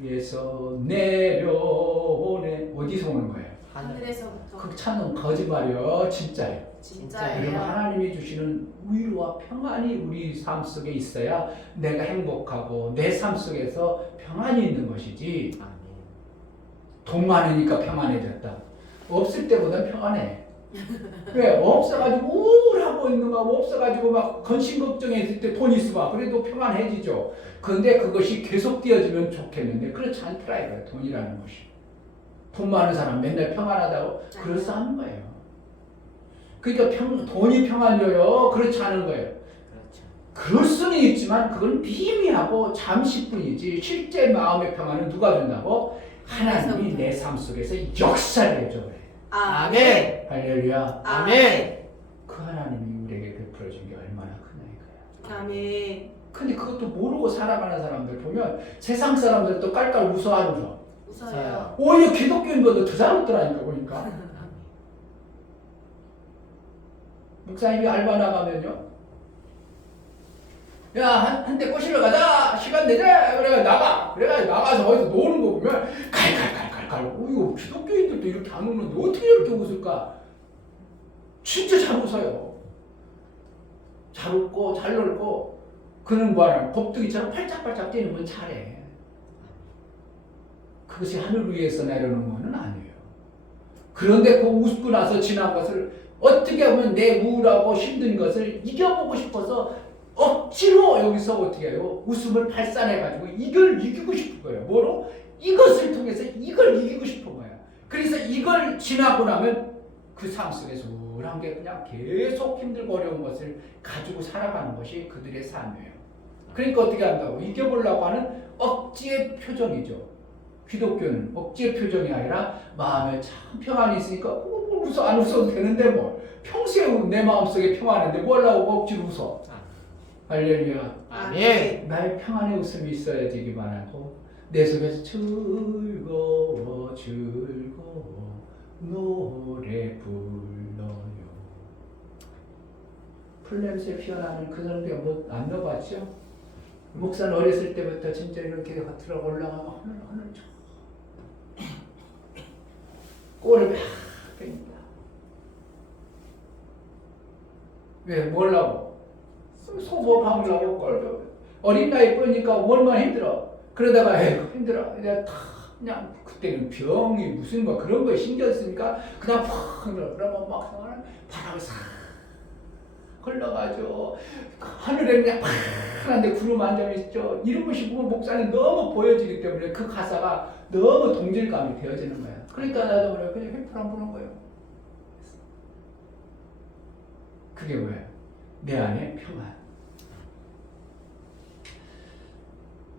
위에서 내려오네. 어디서 오는 거예요? 하늘에서부터. 그 찬은 거짓말이요, 진짜예요. 진짜예요. 여러분 하나님이 주시는 위로와 평안이 우리 삶 속에 있어야 내가 행복하고 내 삶 속에서 평안이 있는 것이지. 아멘. 돈 많으니까 평안해졌다. 없을 때보다 평안해. 왜? 없어가지고 우울하고 있는 거 없어가지고 막 근심 걱정했을 때 돈 있어봐. 그래도 평안해지죠. 그런데 그것이 계속 뛰어지면 좋겠는데 그렇지 않더라 이거예요. 돈이라는 것이. 돈 많은 사람 맨날 평안하다고 그럴싸한 거예요. 그러니까 돈이 평안 줘요. 그렇지 않은 거예요. 그렇죠. 그럴 수는 있지만 그건 미미하고 잠시뿐이지 실제 마음의 평안은 누가 준다고? 하나님이 내 삶 속에서 역사를 해줘 그래. 아멘. 할렐루야. 아멘. 그 하나님이 우리에게 베풀어 준 게 얼마나 크냐 이거야. 아멘. 근데 그것도 모르고 살아가는 사람들 보면 세상 사람들도 깔깔 웃어 안 웃어? 웃어요. 오히려 기독교인보다 더 잘 웃더라니까 보니까. 목사님이 알바 나가면요. 야, 한 대 꼬시러 가자. 시간 내자. 그래 나가. 그래 나가서 거기서 노는 거 보면 갈갈갈갈갈. 이거 기독교인들도 이렇게 안 웃는데 어떻게 이렇게 웃을까? 진짜 잘 웃어요. 잘 웃고 잘 놀고. 그는 뭐하냐? 곱두기처럼 팔짝팔짝 뛰는 건 잘해. 그것이 하늘 위에서 내려오는 것은 아니에요. 그런데 그 웃고 나서 지난 것을 어떻게 하면 내 우울하고 힘든 것을 이겨보고 싶어서 억지로 여기서 어떻게 해요? 웃음을 발산해가지고 이걸 이기고 싶은 거예요. 뭐로? 이것을 통해서 이걸 이기고 싶은 거예요. 그래서 이걸 지나고 나면 그 삶 속에서 우울한 게 그냥 계속 힘들고 어려운 것을 가지고 살아가는 것이 그들의 삶이에요. 그러니까 어떻게 한다고? 이겨보려고 하는 억지의 표정이죠. 기독교는 억지의 표정이 아니라 마음에 참 평안이 있으니까 웃어 안 웃어도 되는데 뭘 평소에 내 마음속에 평안한데 뭘 하고 억지로 웃어. 할렐루야. 아멘. 나의 평안의 웃음이 있어야 되기만 하고 내 속에서 즐거워 즐거워 노래 불러요. 풀냄새 피어나는 그 사람들이 뭐안 넣어봤죠? 목사는 어렸을 때부터 진짜 이렇게 들어 올라가고 하늘 꼴을 막 뺍니다. 왜? 뭘라고? 소모 방으라고 꼴. 어린 나이 뿌니까 얼마나 힘들어. 그러다가 에이 힘들어. 내가 다 그냥 그때는 병이 무슨 뭐 그런 거에 신경 쓰니까 그냥 팍 그러면 막 바람이 싹 흘러가죠. 하늘에 그냥 파란데 구름 한 점 있죠. 이런 것이 보면 목사는 너무 보여지기 때문에 그 가사가 너무 동질감이 되어지는 거야. 그러니까 나도 그냥 휘파람 부는 거예요. 그게 뭐예요? 내 안에 평안.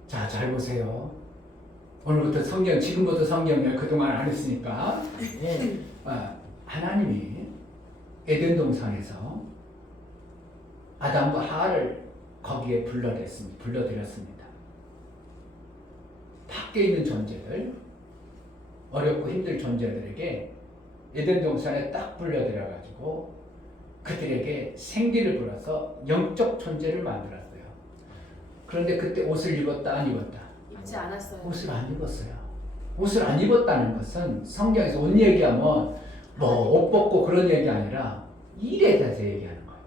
자, 잘 보세요. 오늘부터 성경, 지금부터 성경을 그동안 안 했으니까 하나님이 에덴 동산에서 아담과 하와를 거기에 불러들였습니다. 밖에 있는 존재들, 어렵고 힘들 존재들에게 에덴 동산에 딱 불러들여가지고 그들에게 생기를 불어서 영적 존재를 만들었어요. 그런데 그때 옷을 입었다 안 입었다? 입지 않았어요. 옷을 안 입었어요. 옷을 안 입었다는 것은 성경에서 옷 얘기하면 뭐 옷 벗고 그런 얘기 아니라 일에 대해서 얘기하는 거예요.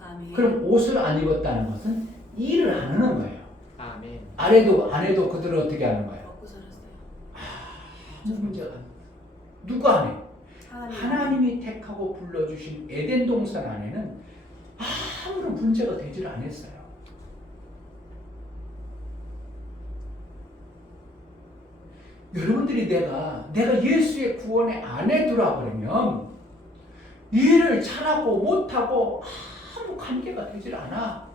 아멘. 그럼 옷을 안 입었다는 것은 일을 안 하는 거예요. 아멘. 안 해도 그들은 어떻게 하는 거예요? 먹고 살았어요. 문제가 누가 안 해? 하나님. 하나님이 택하고 불러주신 에덴 동산 안에는 아무런 문제가 되질 않았어요. 여러분들이 내가 예수의 구원에 안에 들어버리면 일을 잘하고 못하고 아무 관계가 되질 않아.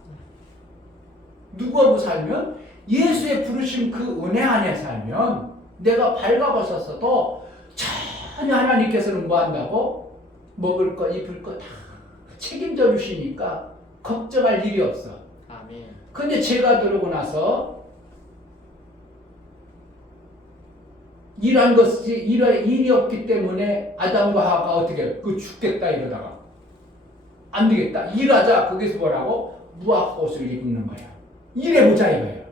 누구하고 살면? 예수의 부르심 그 은혜 안에 살면 내가 발가벗었어도 전혀 하나님께서는 뭐 한다고? 먹을 거 입을 거 다 책임져 주시니까 걱정할 일이 없어. 아멘. 근데 제가 들어오고 나서 일한 것이 일이 없기 때문에 아담과 하와가 어떻게 죽겠다 이러다가 안 되겠다 일하자. 거기서 뭐라고? 무화과 옷을 입는 거야. 일해보자 이거예요.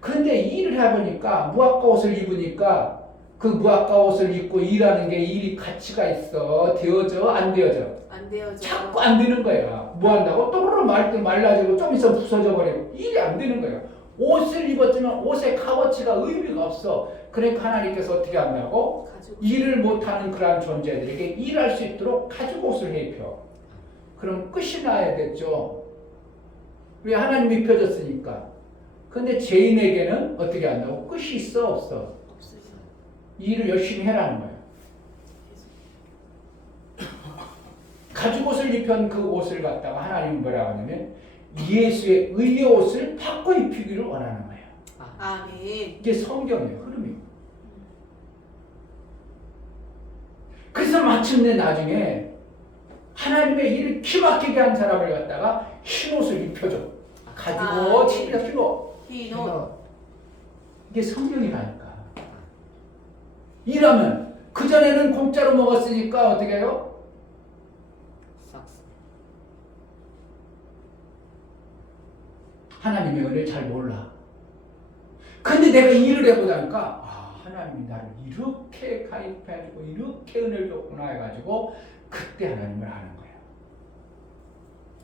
그런데 일을 해보니까 무화과 옷을 입으니까 그 무화과 옷을 입고 일하는 게 일이 가치가 있어. 되어져 안 되어져? 안 되어져. 자꾸 안 되는 거야. 뭐 한다고? 또르르 말라지고 좀 있으면 부서져 버리고 일이 안 되는 거예요. 옷을 입었지만 옷의 값어치가 의미가 없어. 그러니까 하나님께서 어떻게 한다고? 가지고 일을 못하는 그러한 존재들에게 일할 수 있도록 가죽 옷을 입혀. 그럼 끝이 나야겠죠. 왜? 하나님이 입혀줬으니까. 근데 죄인에게는 어떻게 한다고? 끝이 있어 없어? 없어요. 일을 열심히 해라는 거예요. 가죽 옷을 입힌 그 옷을 갖다가 하나님은 뭐라고 하냐면 예수의 의의 옷을 바꿔 입히기를 원하는 거예요. 아멘. 이게 성경의 흐름이에요. 그래서 마침내 나중에 하나님의 일을 기막히게 한 사람을 갖다가 흰 옷을 입혀줘. 가지고 네. 집에다 흰 옷. 흰 옷. 이게 성경이라니까. 일하면 그전에는 공짜로 먹었으니까 어떻게 해요? 싹스. 하나님의 은혜를 잘 몰라. 근데 내가 일을 해보다니까 하나님이 나를 이렇게 가입해주고 이렇게 은혜를 줬구나 해가지고 그때 하나님을 아는 거야.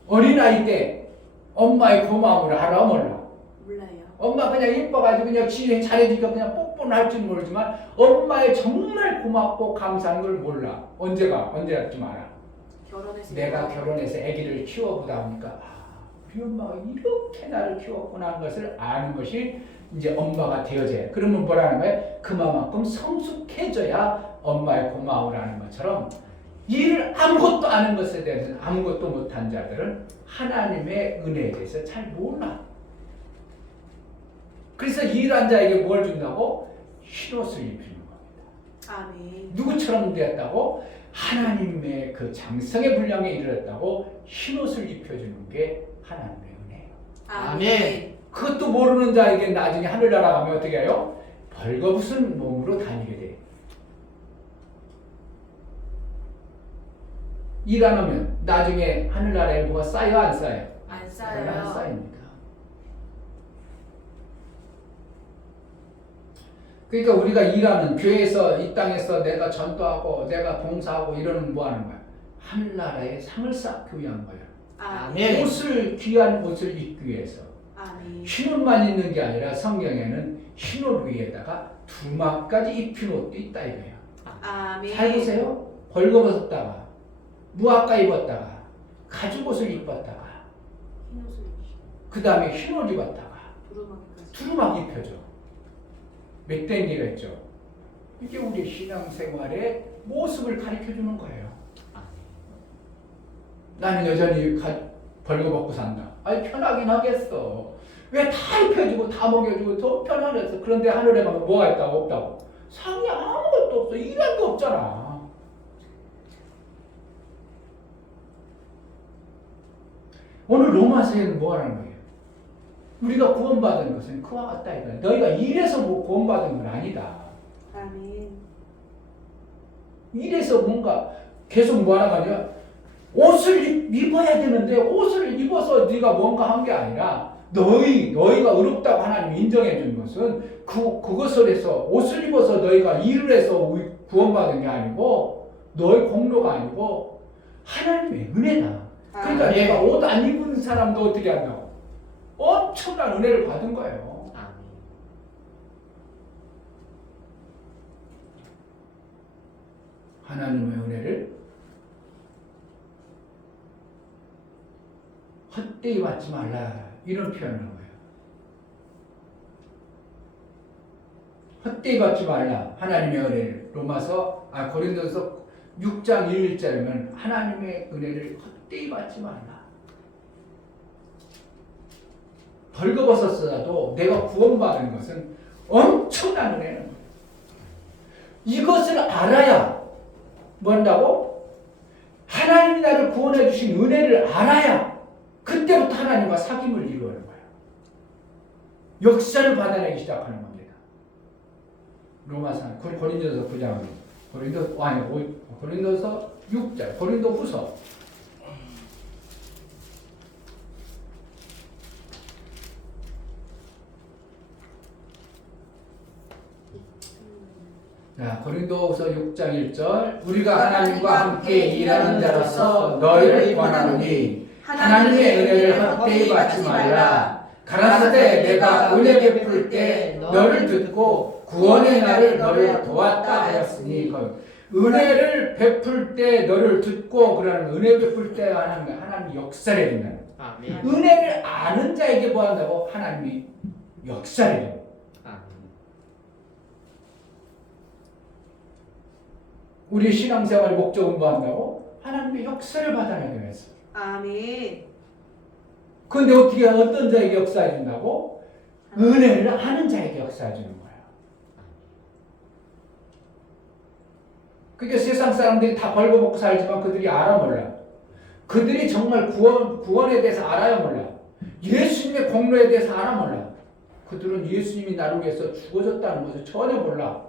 어린아이 때 엄마의 고마움을 알아 몰라? 몰라요. 엄마 그냥 예뻐가지고 그냥 지 잘해주니까 그냥 뽀뽀할 줄 모르지만 엄마의 정말 고맙고 감사한 걸 몰라. 언제 알지 알아? 결혼해서. 내가 결혼해서 아기를 키워보다 보니까 우리 엄마가 이렇게 나를 키웠구나 하는 것을 아는 것이 이제 엄마가 되어져요. 그러면 뭐라는 거예요? 그만큼 성숙해져야 엄마의 고마움을 아는 것처럼 일을 아무것도 아는 것에 대해서는 아무것도 못한 자들은 하나님의 은혜에 대해서 잘 몰라. 그래서 일한 자에게 뭘 준다고? 흰옷을 입히는 겁니다. 아멘. 누구처럼 되었다고? 하나님의 그 장성의 분량에 이르렀다고 흰옷을 입혀주는 게 하나님의 은혜예요. 아멘. 그것도 모르는 자에게 나중에 하늘나라 가면 어떻게 해요? 벌거벗은 몸으로 다니게 돼. 일 안 하면 나중에 하늘나라에 뭐가 쌓여 안 쌓여? 안 안 쌓여요. 쌓입니다. 그러니까 우리가 일하는 교회에서 이 땅에서 내가 전도하고 내가 봉사하고 이러는 뭐 하는 거야? 하늘나라에 상을 쌓기 위한 거야. 아멘. 귀한 옷을 입기 위해서. 아멘. 흰옷만 입는 게 아니라 성경에는 흰옷 위에다가 두막까지 입힌 옷도 있다 이거예요. 아멘. 잘 보세요. 벌거벗었다가 무화과 입었다가 가죽옷을 입었다가 흰옷을 입으시고 그 다음에 흰옷 입었다가 두루마기까지. 두루마기 입혀줘. 몇 땡기가 있죠. 이게 우리 신앙생활의 모습을 가르쳐주는 거예요. 나는 여전히 벌거벗고 산다. 아니 편하긴 하겠어. 왜 다 입혀주고 다 먹여주고 더 편하겠어. 그런데 하늘에 가면 뭐가 있다고? 없다고. 상이 아무것도 없어. 일한 게 없잖아. 오늘 로마서에는 뭐 하는 거예요? 우리가 구원받은 것은 그와 같다 이거야. 너희가 일해서 뭐 구원받은 건 아니다. 아멘. 일해서 뭔가 계속 뭐 하나 가냐? 옷을 입어야 되는데 옷을 입어서 네가 뭔가 한 게 아니라 너희가 의롭다고 하나님 인정해 준 것은 그것을 해서 옷을 입어서 너희가 일을 해서 구원받은 게 아니고 너희 공로가 아니고 하나님의 은혜다. 그러니까 아멘. 내가 옷 안 입은 사람도 어떻게 한다고? 엄청난 은혜를 받은 거예요. 아멘. 하나님의 은혜를 헛되이 받지 말라 이런 표현을 한 거예요. 헛되이 받지 말라 하나님의 은혜를 고린도서 6장 1절이면 하나님의 은혜를 헛되이 받지 말라. 벌거벗었어도 내가 구원받은 것은 엄청난 은혜는 거예요. 이것을 알아야 뭔다고? 하나님이 나를 구원해 주신 은혜를 알아야 그때부터 하나님과 사귐을 이루는 거예요. 역사를 받아내기 시작하는 겁니다. 고린도서 9장 고린도서 6장 고린도후서 고린도후서 6장 1절 우리가 하나님과 함께 일하는 자로서 너희를 권하노니 하나님의 은혜를 헛되이 받지 말라. 가라사대 내가 은혜 베풀 때 너를 듣고 구원의 날을 너를 도왔다 하였으니 은혜를 베풀 때 너를 듣고 그러는 은혜 베풀 때 하나님이 역사를 해준다는 거예요. 아멘. 은혜를 아는 자에게 뭐 한다고? 하나님이 역사를 해요. 아멘. 우리 신앙생활 목적은 뭐 한다고? 하나님의 역사를 받아내기 위해서. 아멘. 그런데 어떻게 어떤 자에게 역사해 준다고? 은혜를 아는 자에게 역사해 주는 거야. 그러니까 세상 사람들이 다 벌거벗고 살지만 그들이 알아 몰라. 그들이 정말 구원에 대해서 알아야 몰라. 예수님의 공로에 대해서 알아 몰라. 그들은 예수님이 나를 위해서 죽어졌다는 것을 전혀 몰라.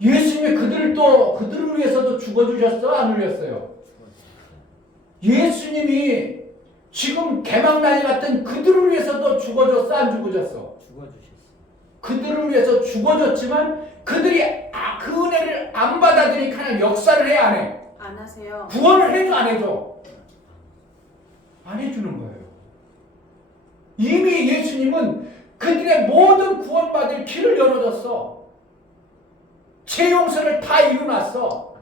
예수님이 그들을 위해서도 죽어주셨어? 안 흘렸어요? 예수님이 지금 개막나이 같은 그들을 위해서도 죽어줬어? 안 죽어줬어? 죽어주셨어. 그들을 위해서 죽어줬지만 그들이 그 은혜를 안 받아들이니까 하나님 역사를 해? 안 해? 안 하세요. 구원을 해줘? 안 해줘? 안 해주는 거예요. 이미 예수님은 그들의 모든 구원받을 길을 열어줬어. 죄 용서를 다 이루놨어.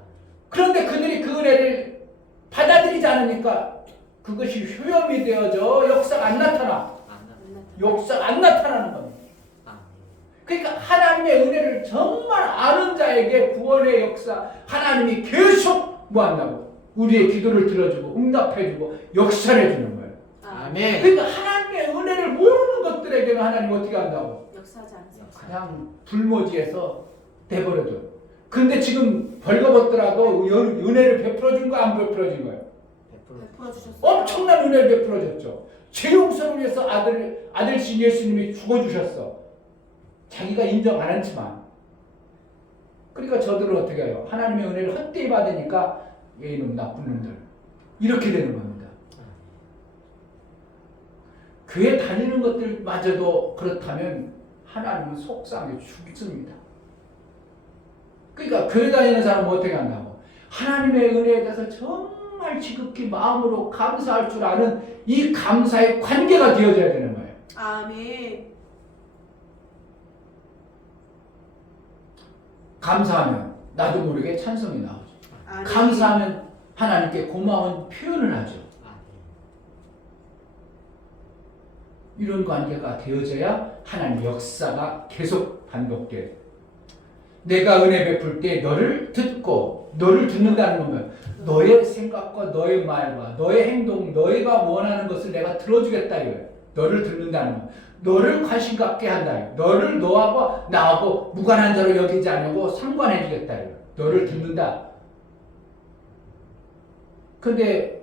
그런데 그들이 그 은혜를 받아들이지 않으니까 그것이 효염이 되어져 역사가 안 나타나. 역사가 안 나타나는 겁니다. 그러니까 하나님의 은혜를 정말 아는 자에게 구원의 역사 하나님이 계속 뭐 한다고? 우리의 기도를 들어주고 응답해주고 역사를 해주는 거예요. 아멘. 그러니까 하나님의 은혜를 모르는 것들에게는 하나님 어떻게 한다고? 역사하지 않으세요. 그냥 불모지에서 내버려둬. 근데 지금 벌거벗더라도 은혜를 베풀어준 거 안 베풀어준 거예요? 베풀어 주셨어요. 엄청난 은혜를 베풀어줬죠. 죄 용서를 위해서 아들신 예수님이 죽어주셨어. 자기가 인정 안 했지만. 그러니까 저들은 어떻게 해요? 하나님의 은혜를 헛되이 받으니까 이놈 나쁜 놈들 이렇게 되는 겁니다. 교회 다니는 것들마저도 그렇다면 하나님은 속상해 죽습니다. 그러니까 교회 다니는 사람은 어떻게 한다고? 하나님의 은혜에 대해서 정말 지극히 마음으로 감사할 줄 아는 이 감사의 관계가 되어져야 되는 거예요. 아멘. 감사하면 나도 모르게 찬송이 나오죠. 아멘. 감사하면 하나님께 고마운 표현을 하죠. 이런 관계가 되어져야 하나님 역사가 계속 반복돼요. 내가 은혜 베풀 때 너를 듣고 너를 듣는다는 거면 너의 생각과 너의 말과 너의 행동, 너희가 원하는 것을 내가 들어주겠다 이거예요. 너를 듣는다는 거. 너를 관심 갖게 한다 이거예요. 너를 너하고 나하고 무관한 자로 여기지 않고 상관해 주겠다 이거예요. 너를 듣는다. 근데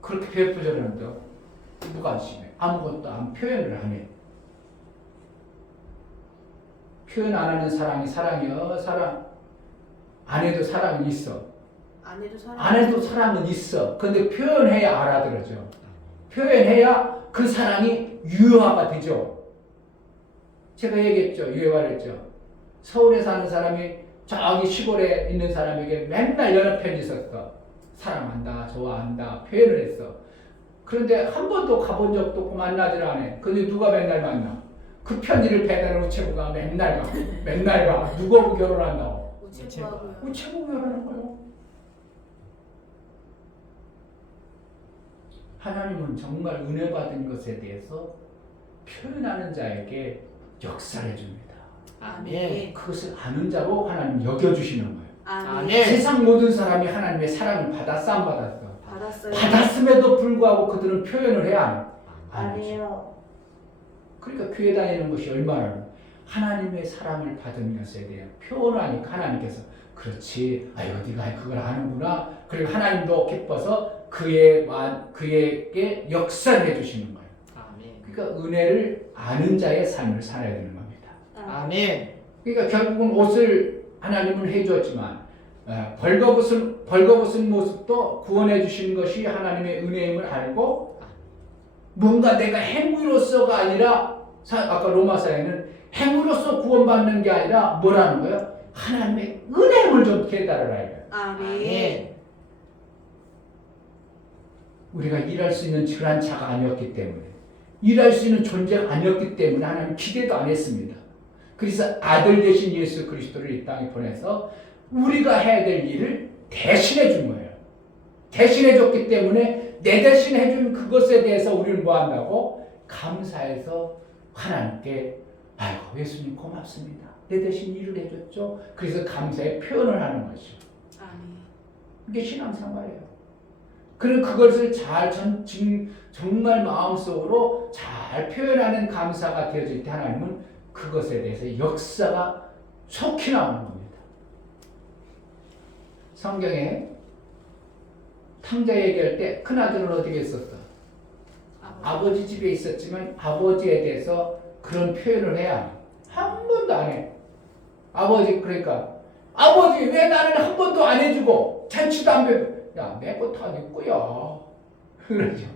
그렇게 베풀려는데 무관심해. 아무것도 안 표현을 안 해. 표현 안 하는 사랑이 사랑이요. 사랑. 아내도 사랑은 있어. 아내도 사랑은 있어. 근데 표현해야 알아들어져. 표현해야 그 사랑이 유효화가 되죠. 제가 얘기했죠. 유효화했죠. 서울에 사는 사람이 저기 시골에 있는 사람에게 맨날 연애 편지 썼어. 사랑한다, 좋아한다, 표현을 했어. 그런데 한 번도 가본 적도 없고 만나질 않아. 근데 누가 맨날 만나? 그 편지를 배달을 우체부가 맨날 가. 맨날 가. 누구하고 결혼한다고? 우체부하고요. 우체부 결혼하는 거예요. 하나님은 정말 은혜 받은 것에 대해서 표현하는 자에게 역사를 줍니다. 아멘. 그것을 아는 자로 하나님 여겨주시는 거예요. 아멘. 세상 모든 사람이 하나님의 사랑을 받았어 안 받았어? 받았어요. 받았음에도 불구하고 그들은 표현을 해야 안 안 하죠. 해요. 그러니까 교회 다니는 것이 얼마나 하나님의 사랑을 받은 것에 대한 표현을 하니까 하나님께서 그렇지, 아유 네가 그걸 아는구나. 그리고 하나님도 기뻐서 그에게 역사를 해주시는 거예요. 아멘. 그러니까 은혜를 아는 자의 삶을 살아야 되는 겁니다. 아멘. 그러니까 결국은 옷을 하나님은 해주었지만 벌거벗은 모습도 구원해 주신 것이 하나님의 은혜임을 알고 뭔가 내가 행위로서가 아니라 아까 로마서에는 행위로서 구원받는 게 아니라 뭐라는 거예요? 하나님의 은혜임을 좀 깨달으라 이거예요. 아멘. 우리가 일할 수 있는 그러한 자가 아니었기 때문에 일할 수 있는 존재가 아니었기 때문에 하나님 기대도 안 했습니다. 그래서 아들 되신 예수 그리스도를 이 땅에 보내서 우리가 해야 될 일을 대신해 준 거예요. 대신해 줬기 때문에 내 대신 해준 그것에 대해서 우리는 뭐 한다고? 감사해서 하나님께 아이고 예수님 고맙습니다. 내 대신 일을 해줬죠. 그래서 감사의 표현을 하는 것이죠. 아멘. 이게 신앙생활이에요. 그리고 그것을 정말 마음속으로 잘 표현하는 감사가 되어질 때 하나님은 그것에 대해서 역사가 속히 나오는 겁니다. 성경에 탕자 얘기할 때 큰아들은 어디에 있었어? 아버지 집에 있었지만 아버지에 대해서 그런 표현을 해야 한 번도 안 해. 아버지 그러니까 아버지 왜 나는 한 번도 안 해주고 잔치도 안 배? 야, 내 거 다 내 거야. 그러죠.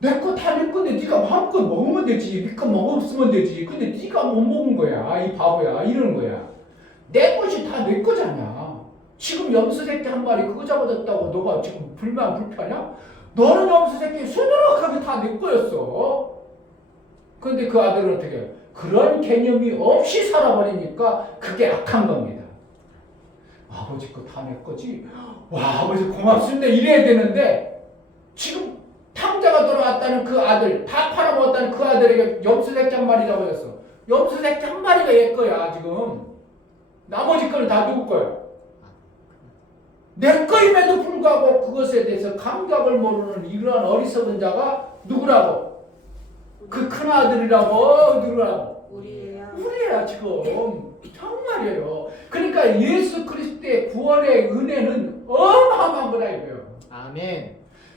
내 거 다 내 건데 네가 마음껏 먹으면 되지. 네가 먹었으면 되지. 근데 네가 못 먹은 거야. 이 바보야. 이러는 거야. 내 것이 다 내 거잖아. 지금 염소 새끼 한 마리 그거 잡아줬다고 너가 지금 불편이야? 너는 염소 새끼 수두룩하게 다 내 거였어. 근데 그 아들은 어떻게 해요? 그런 개념이 없이 살아버리니까 그게 악한 겁니다. 아버지 거 다 내 거지? 와, 아버지 고맙습니다. 이래야 되는데 지금 탕자가 돌아왔다는 그 아들, 다 팔아먹었다는 그 아들에게 염소 새끼 한 마리 잡아줬어. 염소 새끼 한 마리가 얘 거야 지금. 나머지 거는 다 누구 거야? 내 거임에도 불구하고 그것에 대해서 감각을 모르는 이러한 어리석은 자가 누구라고? 그 큰아들이라고. 누구라고? 우리예요. 우리야 지금. 정말이에요. 그러니까 예수 그리스도의 구원의 은혜는 어마어마한 거다 이거예요. 아멘.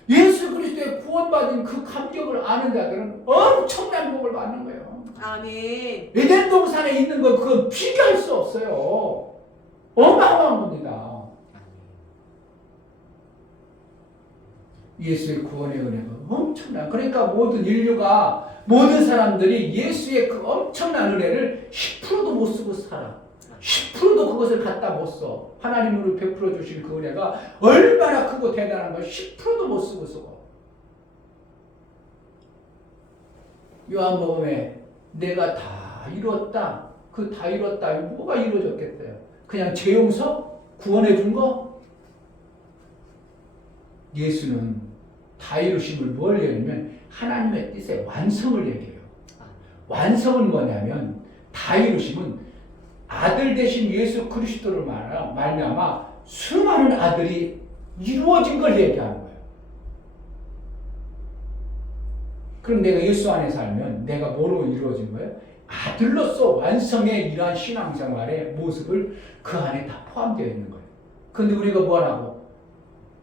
예수 그리스도의 구원받은 그 감격을 아는 자들은 엄청난 복을 받는 거예요. 아멘. 에덴 동산에 있는 거 그건 비교할 수 없어요. 어마어마한 겁니다. 예수의 구원의 은혜가 엄청난. 그러니까 모든 인류가 모든 사람들이 예수의 그 엄청난 은혜를 10%도 못 쓰고 살아. 10%도 그것을 갖다 못 써. 하나님으로 베풀어 주신 그 은혜가 얼마나 크고 대단한 걸 10%도 못 쓰고 써. 요한복음에 내가 다 이뤘다. 그 다 이뤘다. 뭐가 이루어졌겠어요? 그냥 죄 용서? 구원해 준 거? 예수는 다 이루심을 뭘 얘기하냐면 하나님의 뜻의 완성을 얘기해요. 완성은 뭐냐면 다 이루심은 아들 되신 예수 그리스도를 말미암아 수많은 아들이 이루어진 걸 얘기하는 거예요. 그럼 내가 예수 안에 살면 내가 뭐로 이루어진 거예요? 아들로서 완성의 이러한 신앙생활의 모습을 그 안에 다 포함되어 있는 거예요. 그런데 우리가 뭐라고?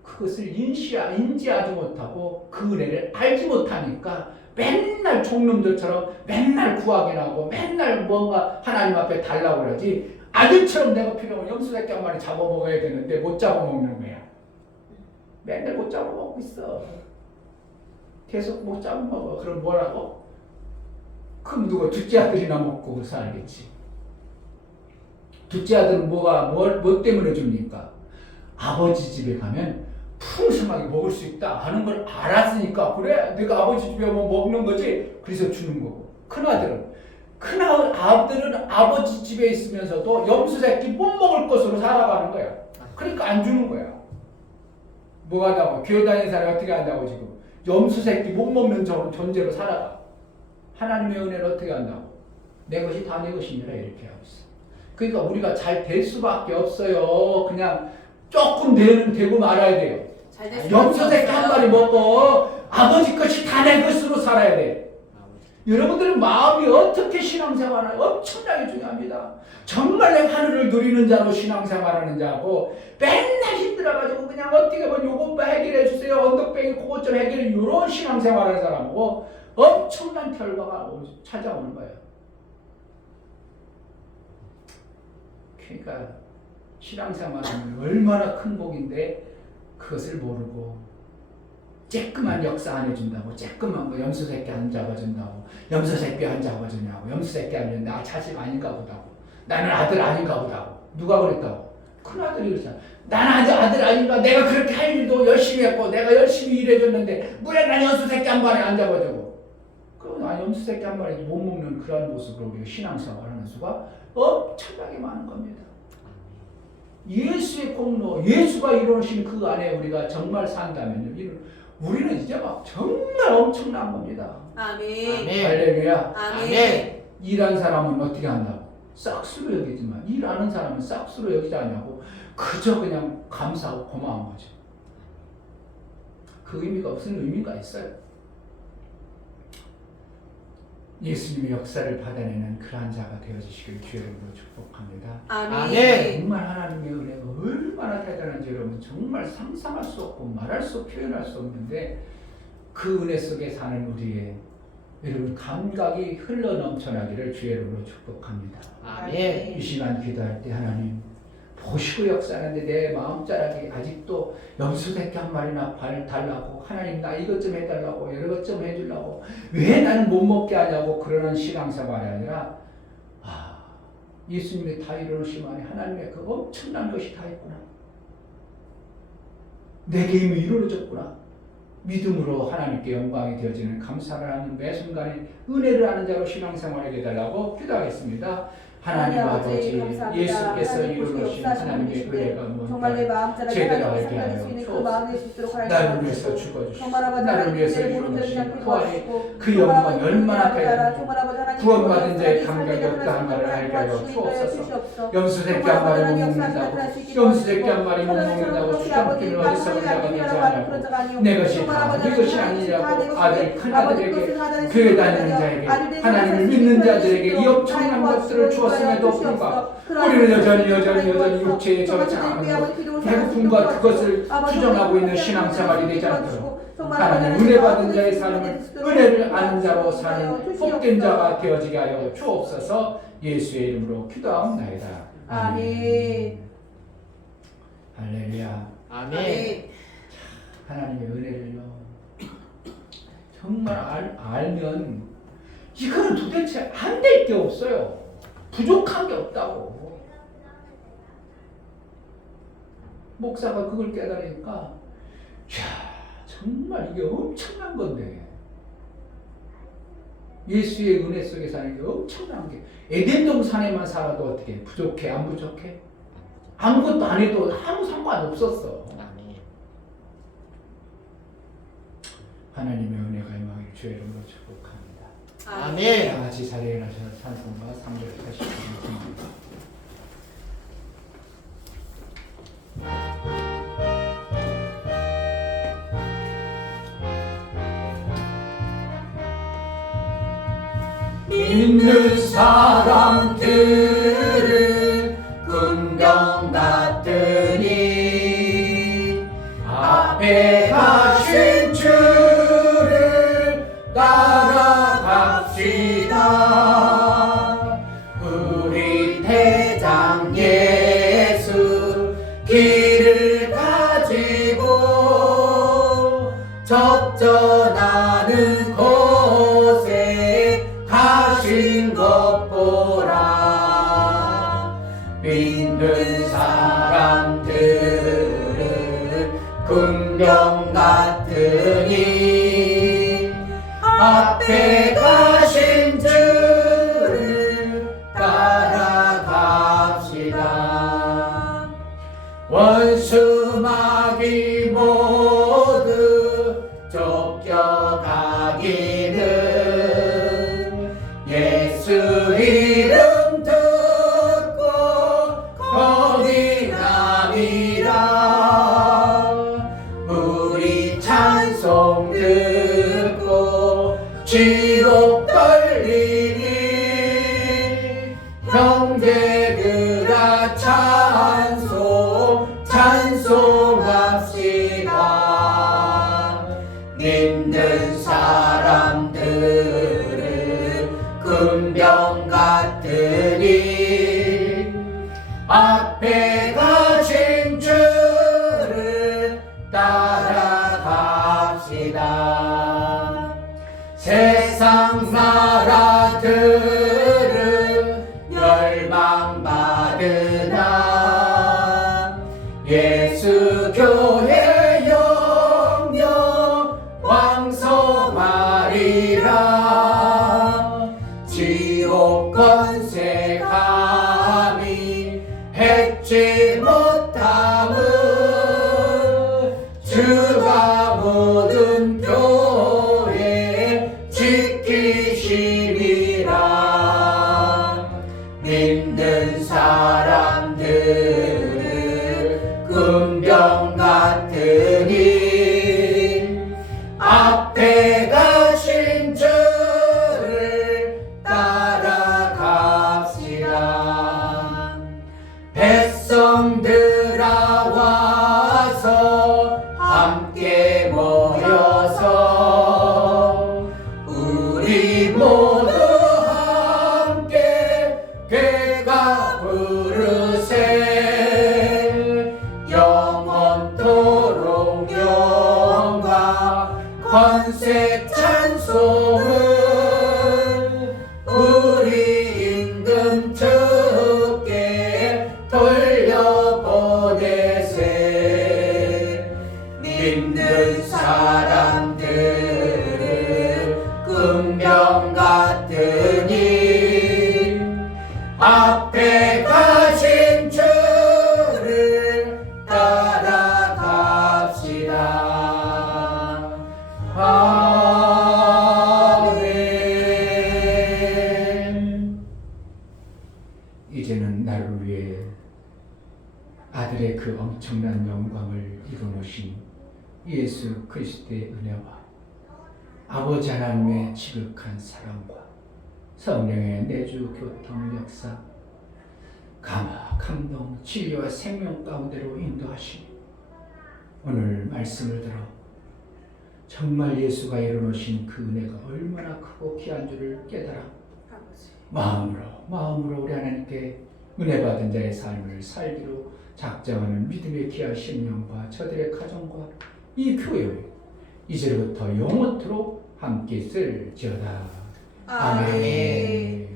그것을 인지하지 못하고 그 은혜를 알지 못하니까 맨날 종놈들처럼 맨날 구하긴 하고 맨날 뭔가 하나님 앞에 달라고 그러지. 아들처럼 내가 필요하면 염소 새끼 한 마리 잡아먹어야 되는데 못 잡아먹는 거야. 맨날 못 잡아먹고 있어. 계속 못 잡아먹어. 그럼 뭐라고? 그럼 누가 둘째 아들이나 먹고 살겠지. 둘째 아들은 뭐 때문에 줍니까? 아버지 집에 가면 풍성하게 먹을 수 있다 하는 걸 알았으니까 그래 내가 아버지 집에 뭐 먹는 거지 그래서 주는 거고. 큰아들은 아버지 집에 있으면서도 염소 새끼 못 먹을 것으로 살아가는 거야. 그러니까 안 주는 거야. 뭐가 하다고 교회 다니는 사람이 어떻게 한다고 지금 염소 새끼 못 먹는 존재로 살아가. 하나님의 은혜를 어떻게 한다고? 내 것이 다 내 것이니라 이렇게 하고 있어. 그러니까 우리가 잘 될 수밖에 없어요. 그냥 조금 되고 말아야 돼요. 염소 새끼 한 마리 먹고 아버지 것이 다 내 것으로 살아야 돼. 여러분들의 마음이 어떻게 신앙생활을 엄청나게 중요합니다. 정말 내 하늘을 누리는 자로 신앙생활하는 자고 맨날 힘들어가지고 그냥 어떻게 보면 요것 해결해 주세요. 언덕뱅이 그것 좀 해결해 이런 신앙생활하는 사람하고 엄청난 결과가 찾아오는 거예요. 그러니까 신앙생활은 얼마나 큰 복인데 그것을 모르고 쬐끄만 역사 안 해준다고 쬐끄만 거 염소 새끼 안 잡아준다고 염소 새끼 안 잡아주냐고 염소 새끼 안 줬는데 자식 아닌가 보다고 나는 아들 아닌가 보다고 누가 그랬다고? 큰아들이 그랬잖아. 나는 아들 아닌가 내가 그렇게 할 일도 열심히 했고 내가 열심히 일해줬는데 왜 난 염소 새끼 한 마리 안 잡아주고 그럼 나 염소 새끼 한 마리 못 먹는 그런 모습으로 우리가 신앙생활하는 수가 엄청나게 많은 겁니다. 예수의 공로, 예수가 이루신 그 안에 우리가 정말 산다면요. 우리는 이제 막 정말 엄청난 겁니다. 아멘. 할렐루야. 아멘. 일한 사람은 어떻게 한다고? 싹수로 여기지만 일하는 사람은 싹수로 여기지 않냐고 그저 그냥 감사하고 고마운 거죠. 그 의미가 무슨 의미가 있어요? 예수님의 역사를 받아내는 그러한 자가 되어주시길 주의 이름으로 축복합니다. 아멘. 정말 하나님의 은혜가 얼마나 대단한지 여러분 정말 상상할 수 없고 말할 수 표현할 수 없는데 그 은혜 속에 사는 우리의 여러분 감각이 흘러 넘쳐나기를 주의 이름으로 축복합니다. 아멘. 이 시간 기도할 때 하나님 보시고 역사하는데 내 마음자락이 아직도 염소새끼 한 마리나 달라고, 하나님 나 이것 좀 해달라고, 이것 좀 해주려고, 왜 나는 못 먹게 하냐고 그러는 신앙생활이 아니라 예수님이 다 이루시만이 하나님의 그 엄청난 것이 다 있구나, 내게 이미 이루어졌구나, 믿음으로 하나님께 영광이 되어지는 감사를 하는 매 순간에 은혜를 아는 자로 신앙생활하게 해달라고 기도하겠습니다. 하나님 아버지, 예수께서 이루어주신 하나님의 은혜가 정말 내 마음자락에 제대로 하나님을 알게 생각할 수 하여 있는 그 주옵소서. 마음을 짓도록 하여 나를 위해서 주옵소서. 죽어주시고 정말 아버지 나를 하나님 위해서 내 모든 이루어주신 죄를 구원의 도와주시고 그 정말 영광 아버지 얼마나 하나님 대단한지 정말 아버지 하나님 구원받은 자의 우리의 감격이 삶에 없다는 말을 나타나시는 알게 하여 하나님 주옵소서. 주시옵소서. 염소새끼 정말 한 마리 못 하나님 역사하시는 먹는다고, 나타날 수 있게 염소새끼 한 도와주시고 마리 못 먹는다고 아버지 수장기는 어리석은 자가 되지 않냐고, 내 것이 다 네 것이 아니라고 아들 큰아들에게 교회 다니는 자에게 하나님을 믿는 자들에게 이 엄청난 것들을 주었음에도 불구하고 우리는 여전히 육체에 저장하는 배고픔과 그것을 투정하고 있는 신앙생활이 되지 않도록 하나님 은혜 받은 자의 삶을 은혜를 아는 자로 사는 복된 자가 되어지게 하여 주옵소서. 예수의 이름으로 기도하옵나이다. 아멘. 할렐루야. 아멘. 하나님의 은혜를요 정말 알면 이거는 도대체 안 될 게 없어요. 부족한 게 없다고. 목사가 그걸 깨달으니까 정말 이게 엄청난 건데, 예수의 은혜 속에 사는 게 엄청난 게, 에덴 동산에만 살아도 어떻게 부족해? 안 부족해? 아무것도 안 해도 아무 상관없었어. 아멘. 하나님의 은혜가 임하길 주의 이름으로 축복합니다. 아멘. 다 같이 자리에 일어나셔서 찬송과 3절 다시 드립니다. 믿는 사람들은 군병 같으니 앞에 가신 주를 따라갑시다. 우리 대장 예수 길을 가지고 적전하는 곳에 가신 것 보라. 믿는 사람들은 군병 같으니 앞에 가신 주를 따라갑시다. 원수 마귀 모두 쫓겨가기는 예수 이름 듣고 거기 나니라. 우리 찬송 듣고 지옥 걸리니 형제들아 찬송합시다. 믿는 사람들은 군병 같으니 앞에 가신 주를 따라갑시다. 세상 나라들은 멸망받으나 예수 교회 영영 왕성하리라. 지옥 권세 감히 했지 못함은 주가 모든 교회 지키시리라. 믿는 사람들은 군병 힘든 사람들 꿈병 같은 일 앞에 가신 주를 따라갑시다. 아멘. 이제는 나를 위해 아들의 그 엄청난 영광을 이루노신 예수 그리스도의 은혜와 아버지 하나님의 지극한 사랑과 성령의 내주 교통 역사, 감화, 감동, 진리와 생명 가운데로 인도하시니 오늘 말씀을 들어 정말 예수가 이루노신 그 은혜가 얼마나 크고 귀한 줄을 깨달아 마음으로 우리 하나님께 은혜 받은 자의 삶을 살기로 작정하는 믿음의 귀한 심령과 저들의 가정과 이 교회 이제부터 영원토록 함께 있을지어다. 아멘.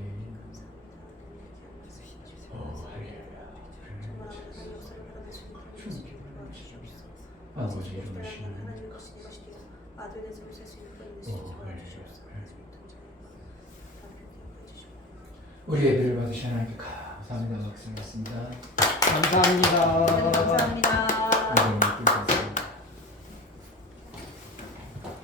아버지 이루시는 우리 예배를 받으신 하나님께 감사합니다. 박수하겠습니다. 감사합니다. 감사합니다.